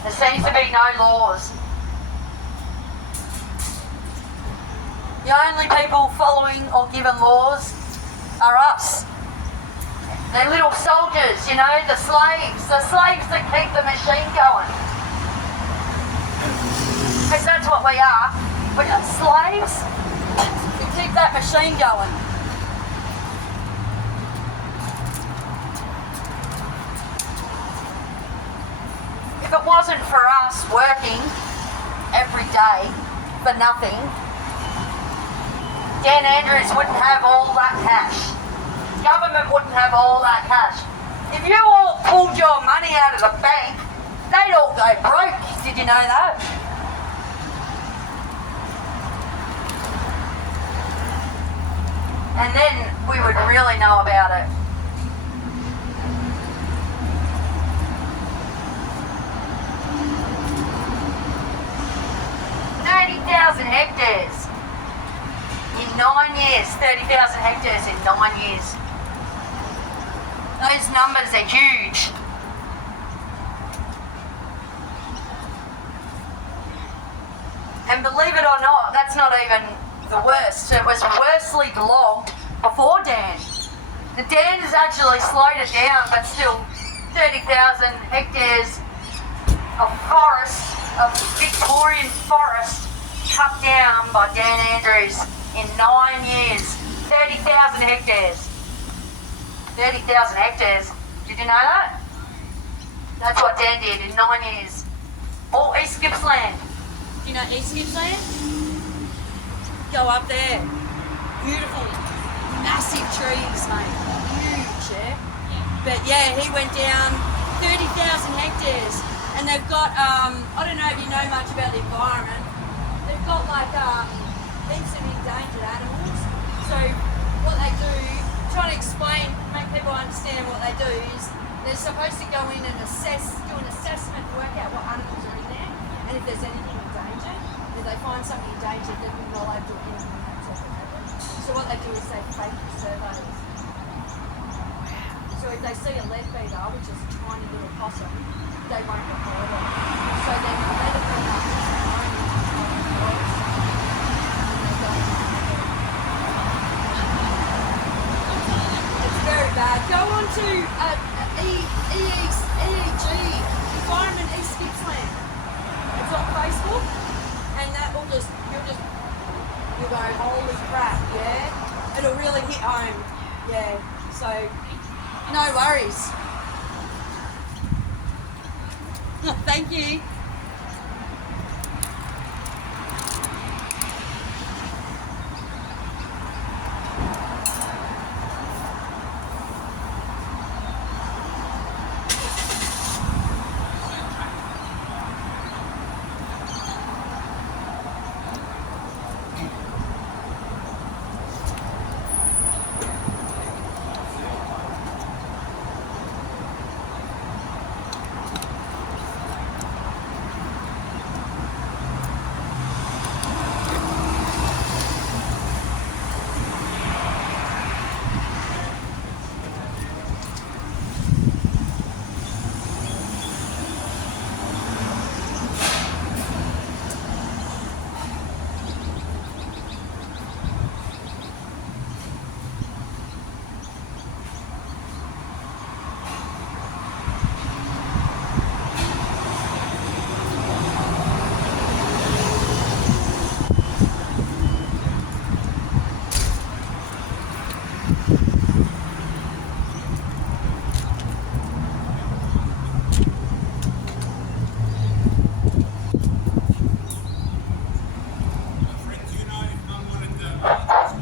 There seems to be no laws. The only people following or given laws are us. The little soldiers, you know, the slaves that keep the machine going. Because that's what we are. We're just slaves. Keep that machine going. If it wasn't for us working every day for nothing, Dan Andrews wouldn't have all that cash. Government wouldn't have all that cash. If you all pulled your money out of the bank, they'd all go broke. Did you know that? And then we would really know about it. Hectares in 9 years. 30,000 hectares in 9 years. Those numbers are huge. And believe it or not, that's not even the worst. It was worsely logged before Dan. The Dan has actually slowed it down, but still 30,000 hectares of forest, of Victorian forest, cut down by Dan Andrews in 9 years. 30,000 hectares. 30,000 hectares. Did you know that? That's what Dan did in 9 years. All East Gippsland. Do you know East Gippsland? Go up there. Beautiful, massive trees, mate. Huge, yeah? But yeah, he went down 30,000 hectares. And they've got, I don't know if you know much about the environment, they've got like heaps of endangered animals. So what they do, trying to explain, make people understand what they do is they're supposed to go in and assess, do an assessment, work out what animals are in there, and if there's anything endangered. If they find something endangered, they're not allowed to do anything that's off it. So what they do is they fake surveys. So if they see a leadbeater, which is a tiny little possum, they won't report it. So then they look at that it's very bad. Go on to EEG, Environment East Gippsland. you'll go, holy crap, yeah? It'll really hit home, yeah. So, no worries. Thank you.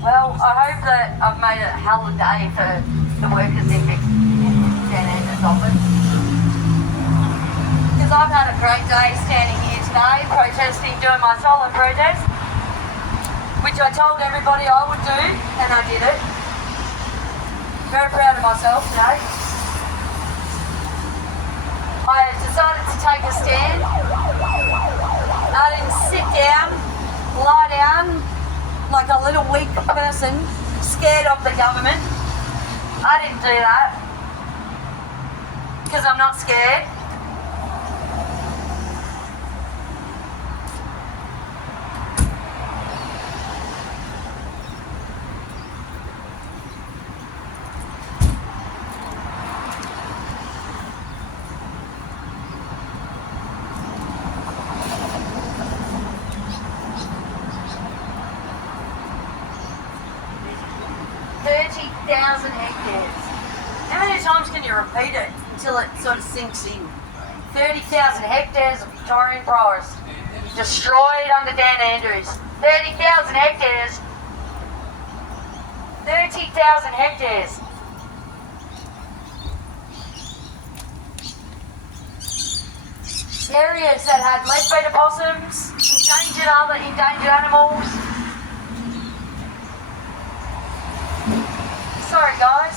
Well, I hope that I've made it a hell of a day for the workers in Dan Andrews' office. Because I've had a great day standing here today, protesting, doing my silent protest, which I told everybody I would do, and I did it. Very proud of myself today. I decided to take a stand. I didn't sit down, lie down, like a little weak person scared of the government. I didn't do that because I'm not scared. Hectares. How many times can you repeat it until it sort of sinks in? 30,000 hectares of Victorian forest destroyed under Dan Andrews. 30,000 hectares. 30,000 hectares. Areas that had lead-beater possums, endangered animals. Sorry, guys.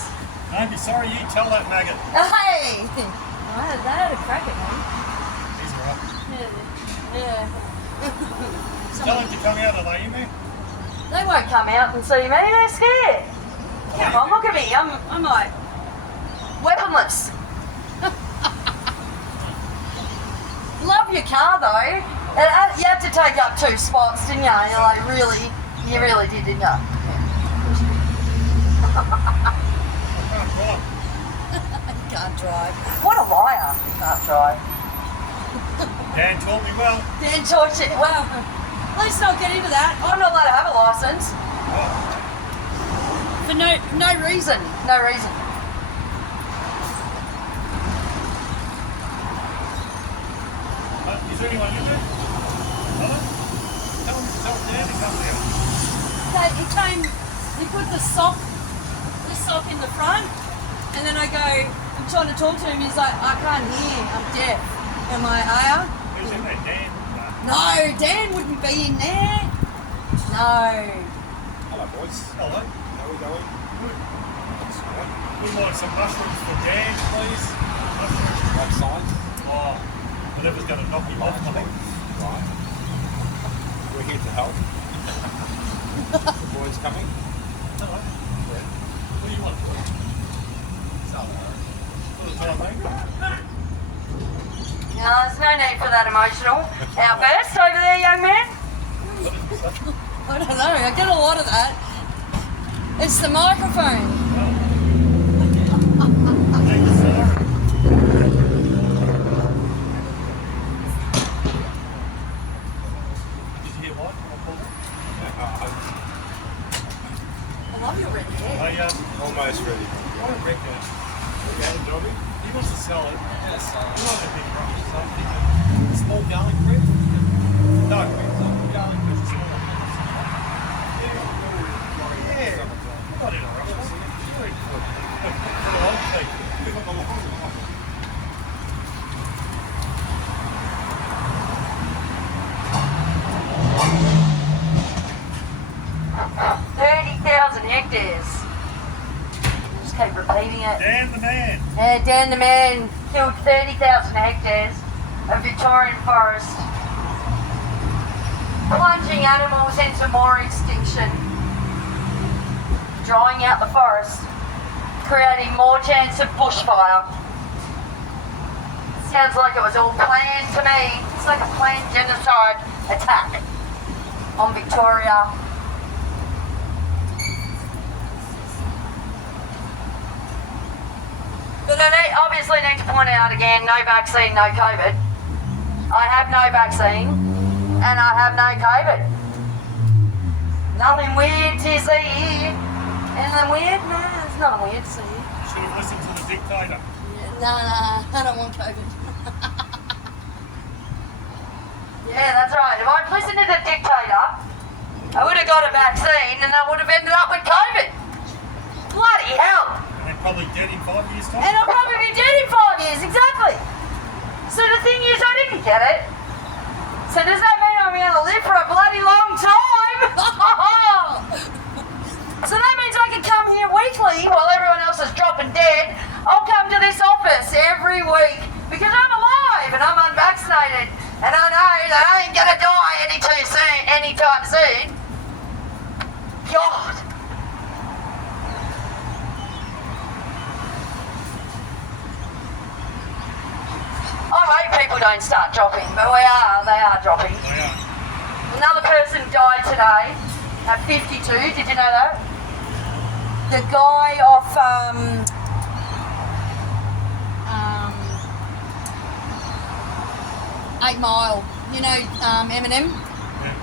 Don't be sorry, you tell that maggot. Hey! They had a crack at me. He's alright. Yeah. Tell him to come out, are they in there? They won't come out and see me, they're scared. Come on, look at me, I'm like weaponless. Love your car though. You had to take up 2 spots, didn't you? You're like, really? You really did, didn't you? Can't drive. What a liar. Can't drive. Dan taught me well. Dan taught you. Well, let's not get into that. I'm not allowed to have a licence. For no reason. No reason. Is there anyone in there? Tell Dan to come down. He put the sock in the front, and then I go, I'm trying to talk to him, he's like, I can't hear, I'm deaf. Am I are? Who's in there? Dan? No, Dan wouldn't be in there. No. Hello, boys. Hello. How are we going? Good. That's all right. We'd like some mushrooms for Dan, please. Mushrooms. Like signs? Oh, whatever's going to knock you off, I think. Right. We're here to help. The boys coming? Hello. What do you want? No, there's no need for that emotional outburst over there, young man. I don't know, I get a lot of that. It's the microphone. Did you hear what? hectares. Just keep repeating it. Dan the man. Dan the man killed 30,000 hectares of Victorian forest, plunging animals into more extinction, drying out the forest, creating more chance of bushfire. Sounds like it was all planned to me. It's like a planned genocide attack on Victoria. But I obviously need to point out again, no vaccine, no COVID. I have no vaccine and I have no COVID. Nothing weird to see here. Anything weird? No, there's nothing weird to see here. Should have listened to the dictator. No, I don't want COVID. Yeah, that's right. If I'd listened to the dictator, I would have got a vaccine and I would have ended up with COVID. Bloody hell. And they're probably dead in 5 years' time. And I'll probably be dead in 5 years, exactly. So the thing is, I didn't get it. So does that mean I'm going to live for a bloody long time? So that means I can come here weekly while everyone else is dropping dead. I'll come to this office every week because I'm alive and I'm unvaccinated. And I know that I ain't going to die anytime soon. God. I hope people don't start dropping, but they are dropping. They are. Another person died today at 52, did you know that? The guy off, 8 Mile. You know Eminem? Yeah.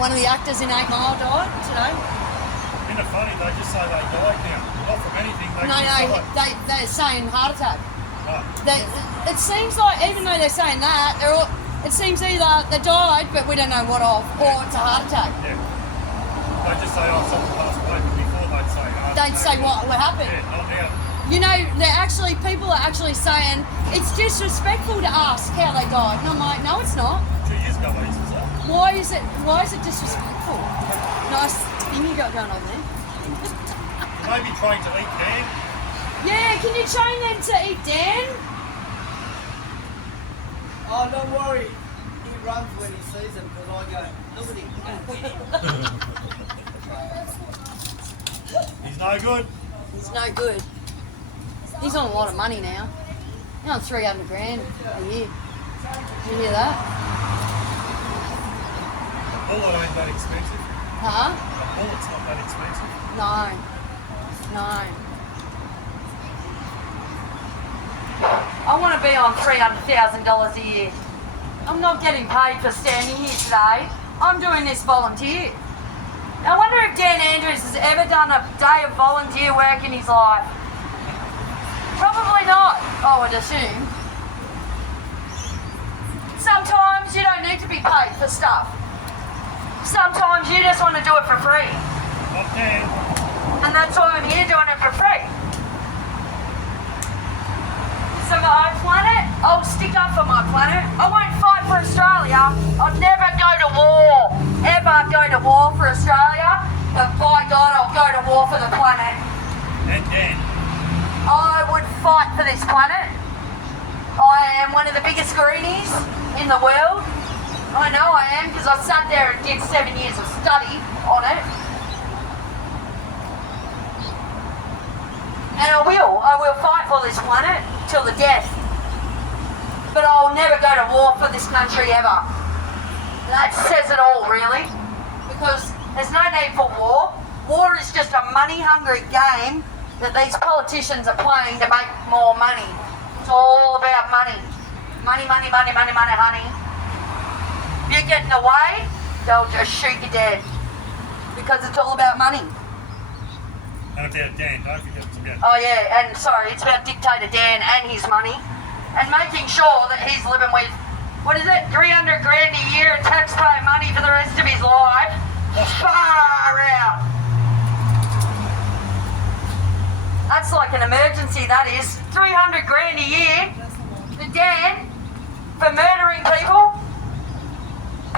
One of the actors in 8 Mile died today. Isn't it funny? They just say they died now. Not from anything. They No, just died. they're saying heart attack. Oh. It seems like, even though they're saying that, it seems either they died, but we don't know what of, or it's a heart attack. Yeah. They just say, oh, someone passed away, but before they'd say, oh, They'd say what happened. Yeah, not now. You know, people are actually saying it's disrespectful to ask how they died. And I'm like, no, it's not. 2 years ago, they used to say. Why is it disrespectful? Nice thing you got going on there. You may be trying to eat Dan. Yeah, can you train them to eat Dan? Oh, don't worry. He runs when he sees them because I go, nobody. He's no good. He's no good. He's on a lot of money now. He's on 300 grand a year. Did you hear that? A bullet ain't that expensive. Huh? A bullet's not that expensive. No. I want to be on $300,000 a year. I'm not getting paid for standing here today. I'm doing this volunteer. I wonder if Dan Andrews has ever done a day of volunteer work in his life. Probably not, I would assume. Sometimes you don't need to be paid for stuff. Sometimes you just want to do it for free. Not Dan. And that's why I'm here doing it for free. So my planet, I'll stick up for my planet. I won't fight for Australia. I'll never go to war. Ever go to war for Australia. But by God, I'll go to war for the planet. And Dan. I would fight for this planet. I am one of the biggest greenies in the world. I know I am because I sat there and did 7 years of study on it. And I will fight for this planet till the death. But I'll never go to war for this country ever. That says it all, really. Because there's no need for war. War is just a money-hungry game that these politicians are playing to make more money. It's all about money. Money, honey. If you get in the way, they'll just shoot you dead. Because it's all about money. And about Dan, don't forget it's about Oh yeah, and sorry, it's about dictator Dan and his money. And making sure that he's living with, what is it, 300 grand a year of taxpayer money for the rest of his life. Far out. That's like an emergency, that is. 300 grand a year to Dan for murdering people,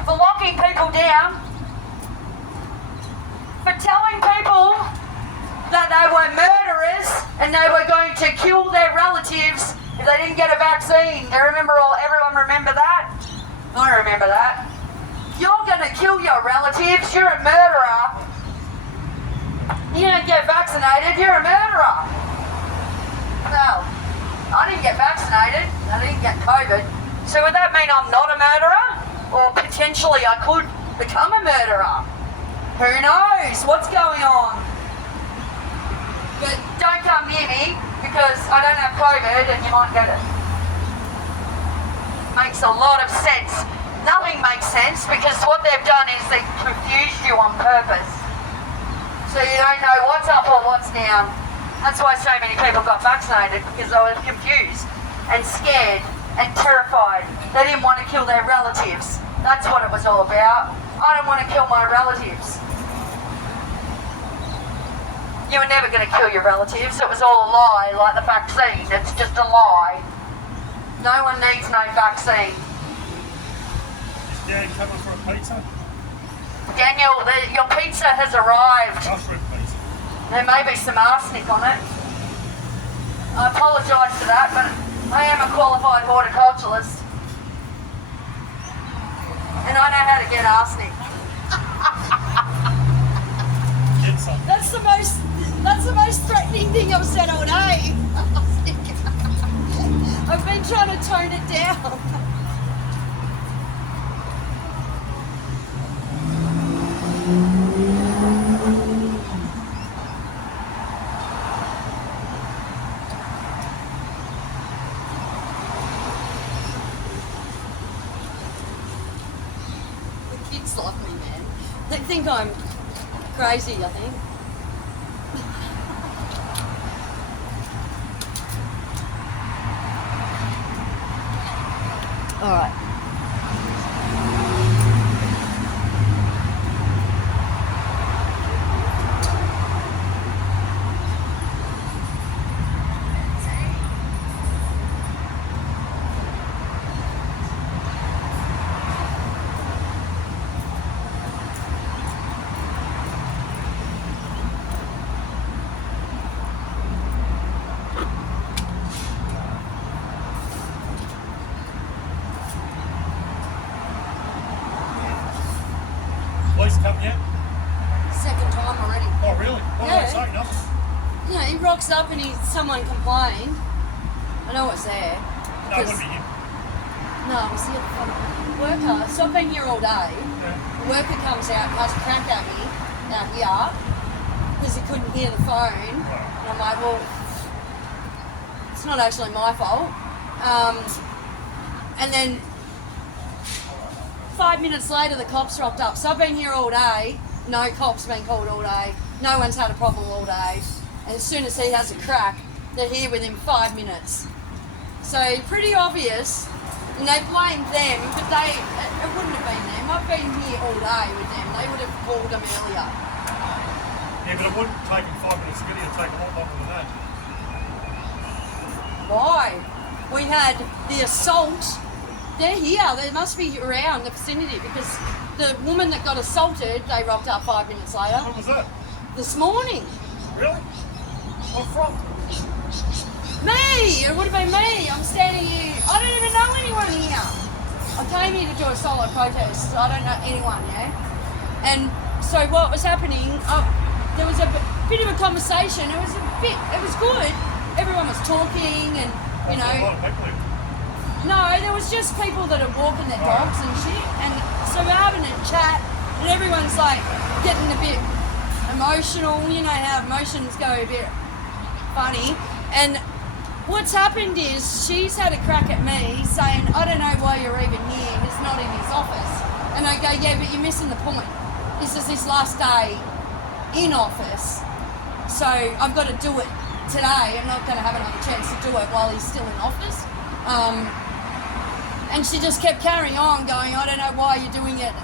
for locking people down, for telling people and they were going to kill their relatives if they didn't get a vaccine. Do you remember everyone remember that? I remember that. You're going to kill your relatives, you're a murderer. You don't get vaccinated, you're a murderer. No, I didn't get vaccinated, I didn't get COVID. So would that mean I'm not a murderer? Or potentially I could become a murderer? Who knows what's going on? But don't come near me because I don't have COVID and you might get it. Makes a lot of sense. Nothing makes sense because what they've done is they've confused you on purpose. So you don't know what's up or what's down. That's why so many people got vaccinated, because they were confused and scared and terrified. They didn't want to kill their relatives. That's what it was all about. I don't want to kill my relatives. You were never going to kill your relatives. It was all a lie, like the vaccine. It's just a lie. No one needs no vaccine. Is Dad coming for a pizza? Daniel, your pizza has arrived. Mushroom pizza. There may be some arsenic on it. I apologise for that, but I am a qualified horticulturalist. And I know how to get arsenic. Get some. That's the most threatening thing I've said all day. I've been trying to tone it down. The kids love me, man. They think I'm crazy, I think. All right. Police come yet? Second time already. Oh, really? What Yeah. did they say? Nothing. You know, he rocks up and someone complained. I know it's there. No, it wouldn't be him. No, it was the other worker. So I've been here all day. Yeah. The worker comes out and has a crack at me out here because he couldn't hear the phone. And I'm like, well, it's not actually my fault. And then 5 minutes later, the cops rocked up. So I've been here all day. No cops been called all day. No one's had a problem all day. And as soon as he has a crack, they're here within 5 minutes. So pretty obvious. And they blame them, but it wouldn't have been them. I've been here all day with them. They would have called them earlier. Yeah, but it wouldn't take him 5 minutes to get here. It'd take a lot longer than that. Why? We had the assault. They're here. They must be around the vicinity because the woman that got assaulted, they rocked up 5 minutes later. When was that? This morning. Really? What from? Me! It would have been me. I'm standing here. I don't even know anyone here. I came here to do a solo protest. I don't know anyone, yeah? And so what was happening, there was a bit of a conversation. It was good. Everyone was talking and, you A lot know. of people here. No, there was just people that are walking their dogs and shit. And so we're having a chat and everyone's like getting a bit emotional. You know how emotions go a bit funny. And what's happened is she's had a crack at me saying, I don't know why you're even here. It's not in his office. And I go, yeah, but you're missing the point. This is his last day in office. So I've got to do it today. I'm not going to have another chance to do it while he's still in office. And she just kept carrying on going, I don't know why you're doing it.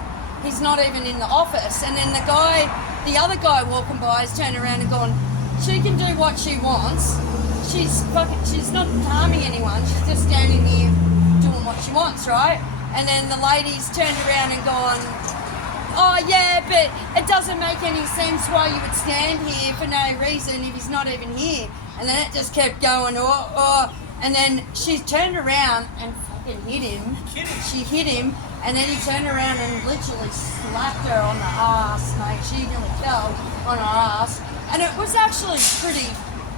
He's not even in the office. And then the other guy walking by has turned around and gone, she can do what she wants. She's not harming anyone. She's just standing here doing what she wants, right? And then the lady's turned around and gone, oh yeah, but it doesn't make any sense why you would stand here for no reason if he's not even here. And then it just kept going, and then she turned around and fucking hit him. She hit him, and then he turned around and literally slapped her on the ass, mate. She nearly fell on her ass. And it was actually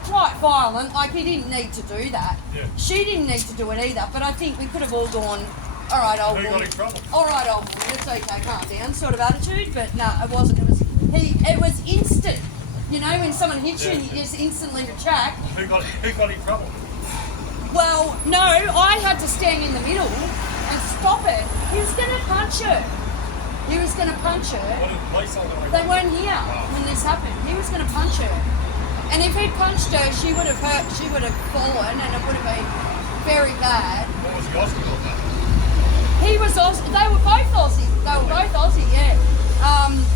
quite violent. Like, he didn't need to do that. Yeah. She didn't need to do it either, but I think we could have all gone, all right, old Who got woman. in trouble? All right, old woman, it's okay, calm down, sort of attitude. But no, it wasn't. It was instant. You know, when someone hits you and you just instantly retract. Who got in trouble? Well, no, I had to stand in the middle and stop it. He was going to punch her. He was going to punch her. What did the police say? They weren't here when this happened. He was going to punch her. And if he'd punched her, she would have hurt, she would have fallen, and it would have been very bad. What was the hospital of that? He was Aussie. They were both Aussie. Yeah.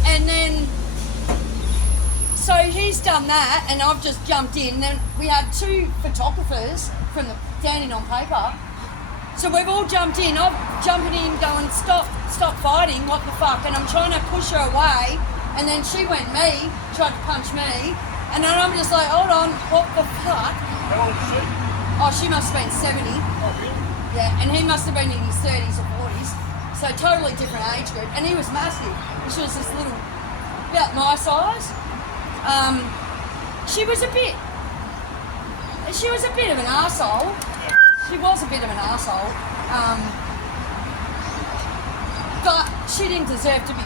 And then, so he's done that, and I've just jumped in. Then we had 2 photographers from the standing on paper. So we've all jumped in. I'm jumping in, going, stop fighting, what the fuck? And I'm trying to push her away, and then she went tried to punch me, and then I'm just like, hold on, what the fuck? How old is she? Oh, she must have been 70. Oh, really? Yeah, and he must have been in his 30s or 40s. So totally different age group. And he was massive. She was this little, about my size. She was a bit of an arsehole. She was a bit of an arsehole. But she didn't deserve to be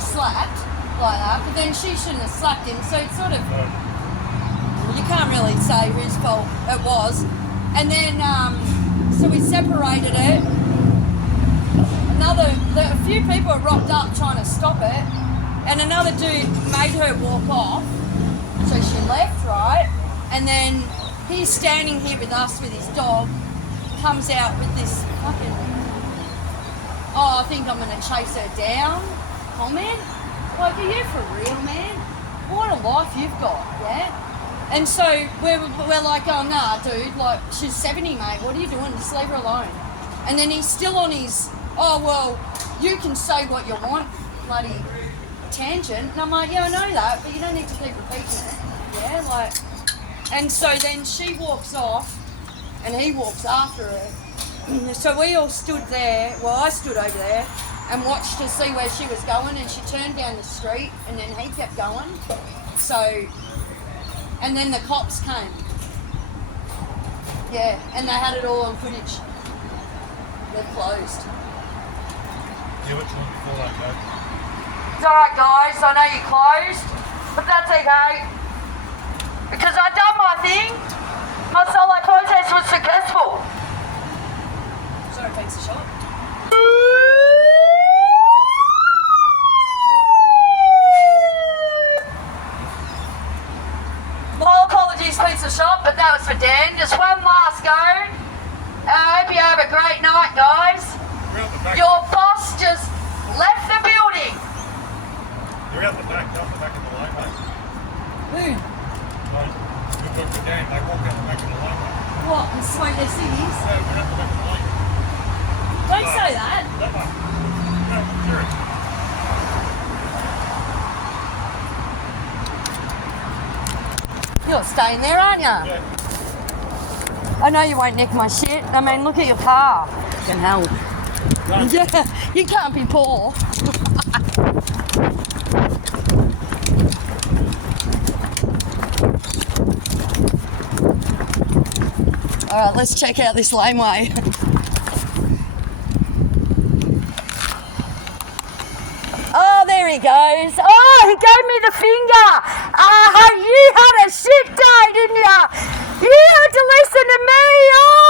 slapped like that. But then she shouldn't have slapped him. So it's sort of, you can't really say whose fault it was. And then, so we separated it. A few people rocked up trying to stop it, and another dude made her walk off. So she left, right? And then he's standing here with us with his dog, comes out with this fucking, I think I'm gonna chase her down comment. Like, are you for real, man? What a life you've got, yeah? And so we're like, oh, nah, dude, like, she's 70, mate, what are you doing? Just leave her alone. And then he's still on his, oh, well, you can say what you want, bloody tangent. And I'm like, yeah, I know that, but you don't need to keep repeating it. Yeah, like, and so then she walks off, and he walks after her. So we all stood there, well, I stood over there, and watched to see where she was going, and she turned down the street, and then he kept going. So, and then the cops came. Yeah, and they had it all on footage. They're closed. Yeah, what you want before that, go? It's alright, guys, I know you're closed, but that's okay. Because I done my thing. My solo protest was successful. Sorry, pizza shop. My apologies, pizza shop, but that was for Dan. Just one last go. I hope you have a great night, guys. You're out the back. Your boss just left the building. You're out the back of the lane, mate. Who? Like, you took the game, they walked out the back of the lane, mate. What? In Sweet as it is? Yeah, we're out the back of the lane. Don't say that. That way. No, serious. You're staying there, aren't you? Yeah. I know you won't nick my shit. I mean, look at your car. Fucking hell. Yeah, you can't be poor. Alright, let's check out this laneway. Oh, there he goes. Oh, he gave me the finger. You had a shit day, didn't you? You had to listen to me. Oh.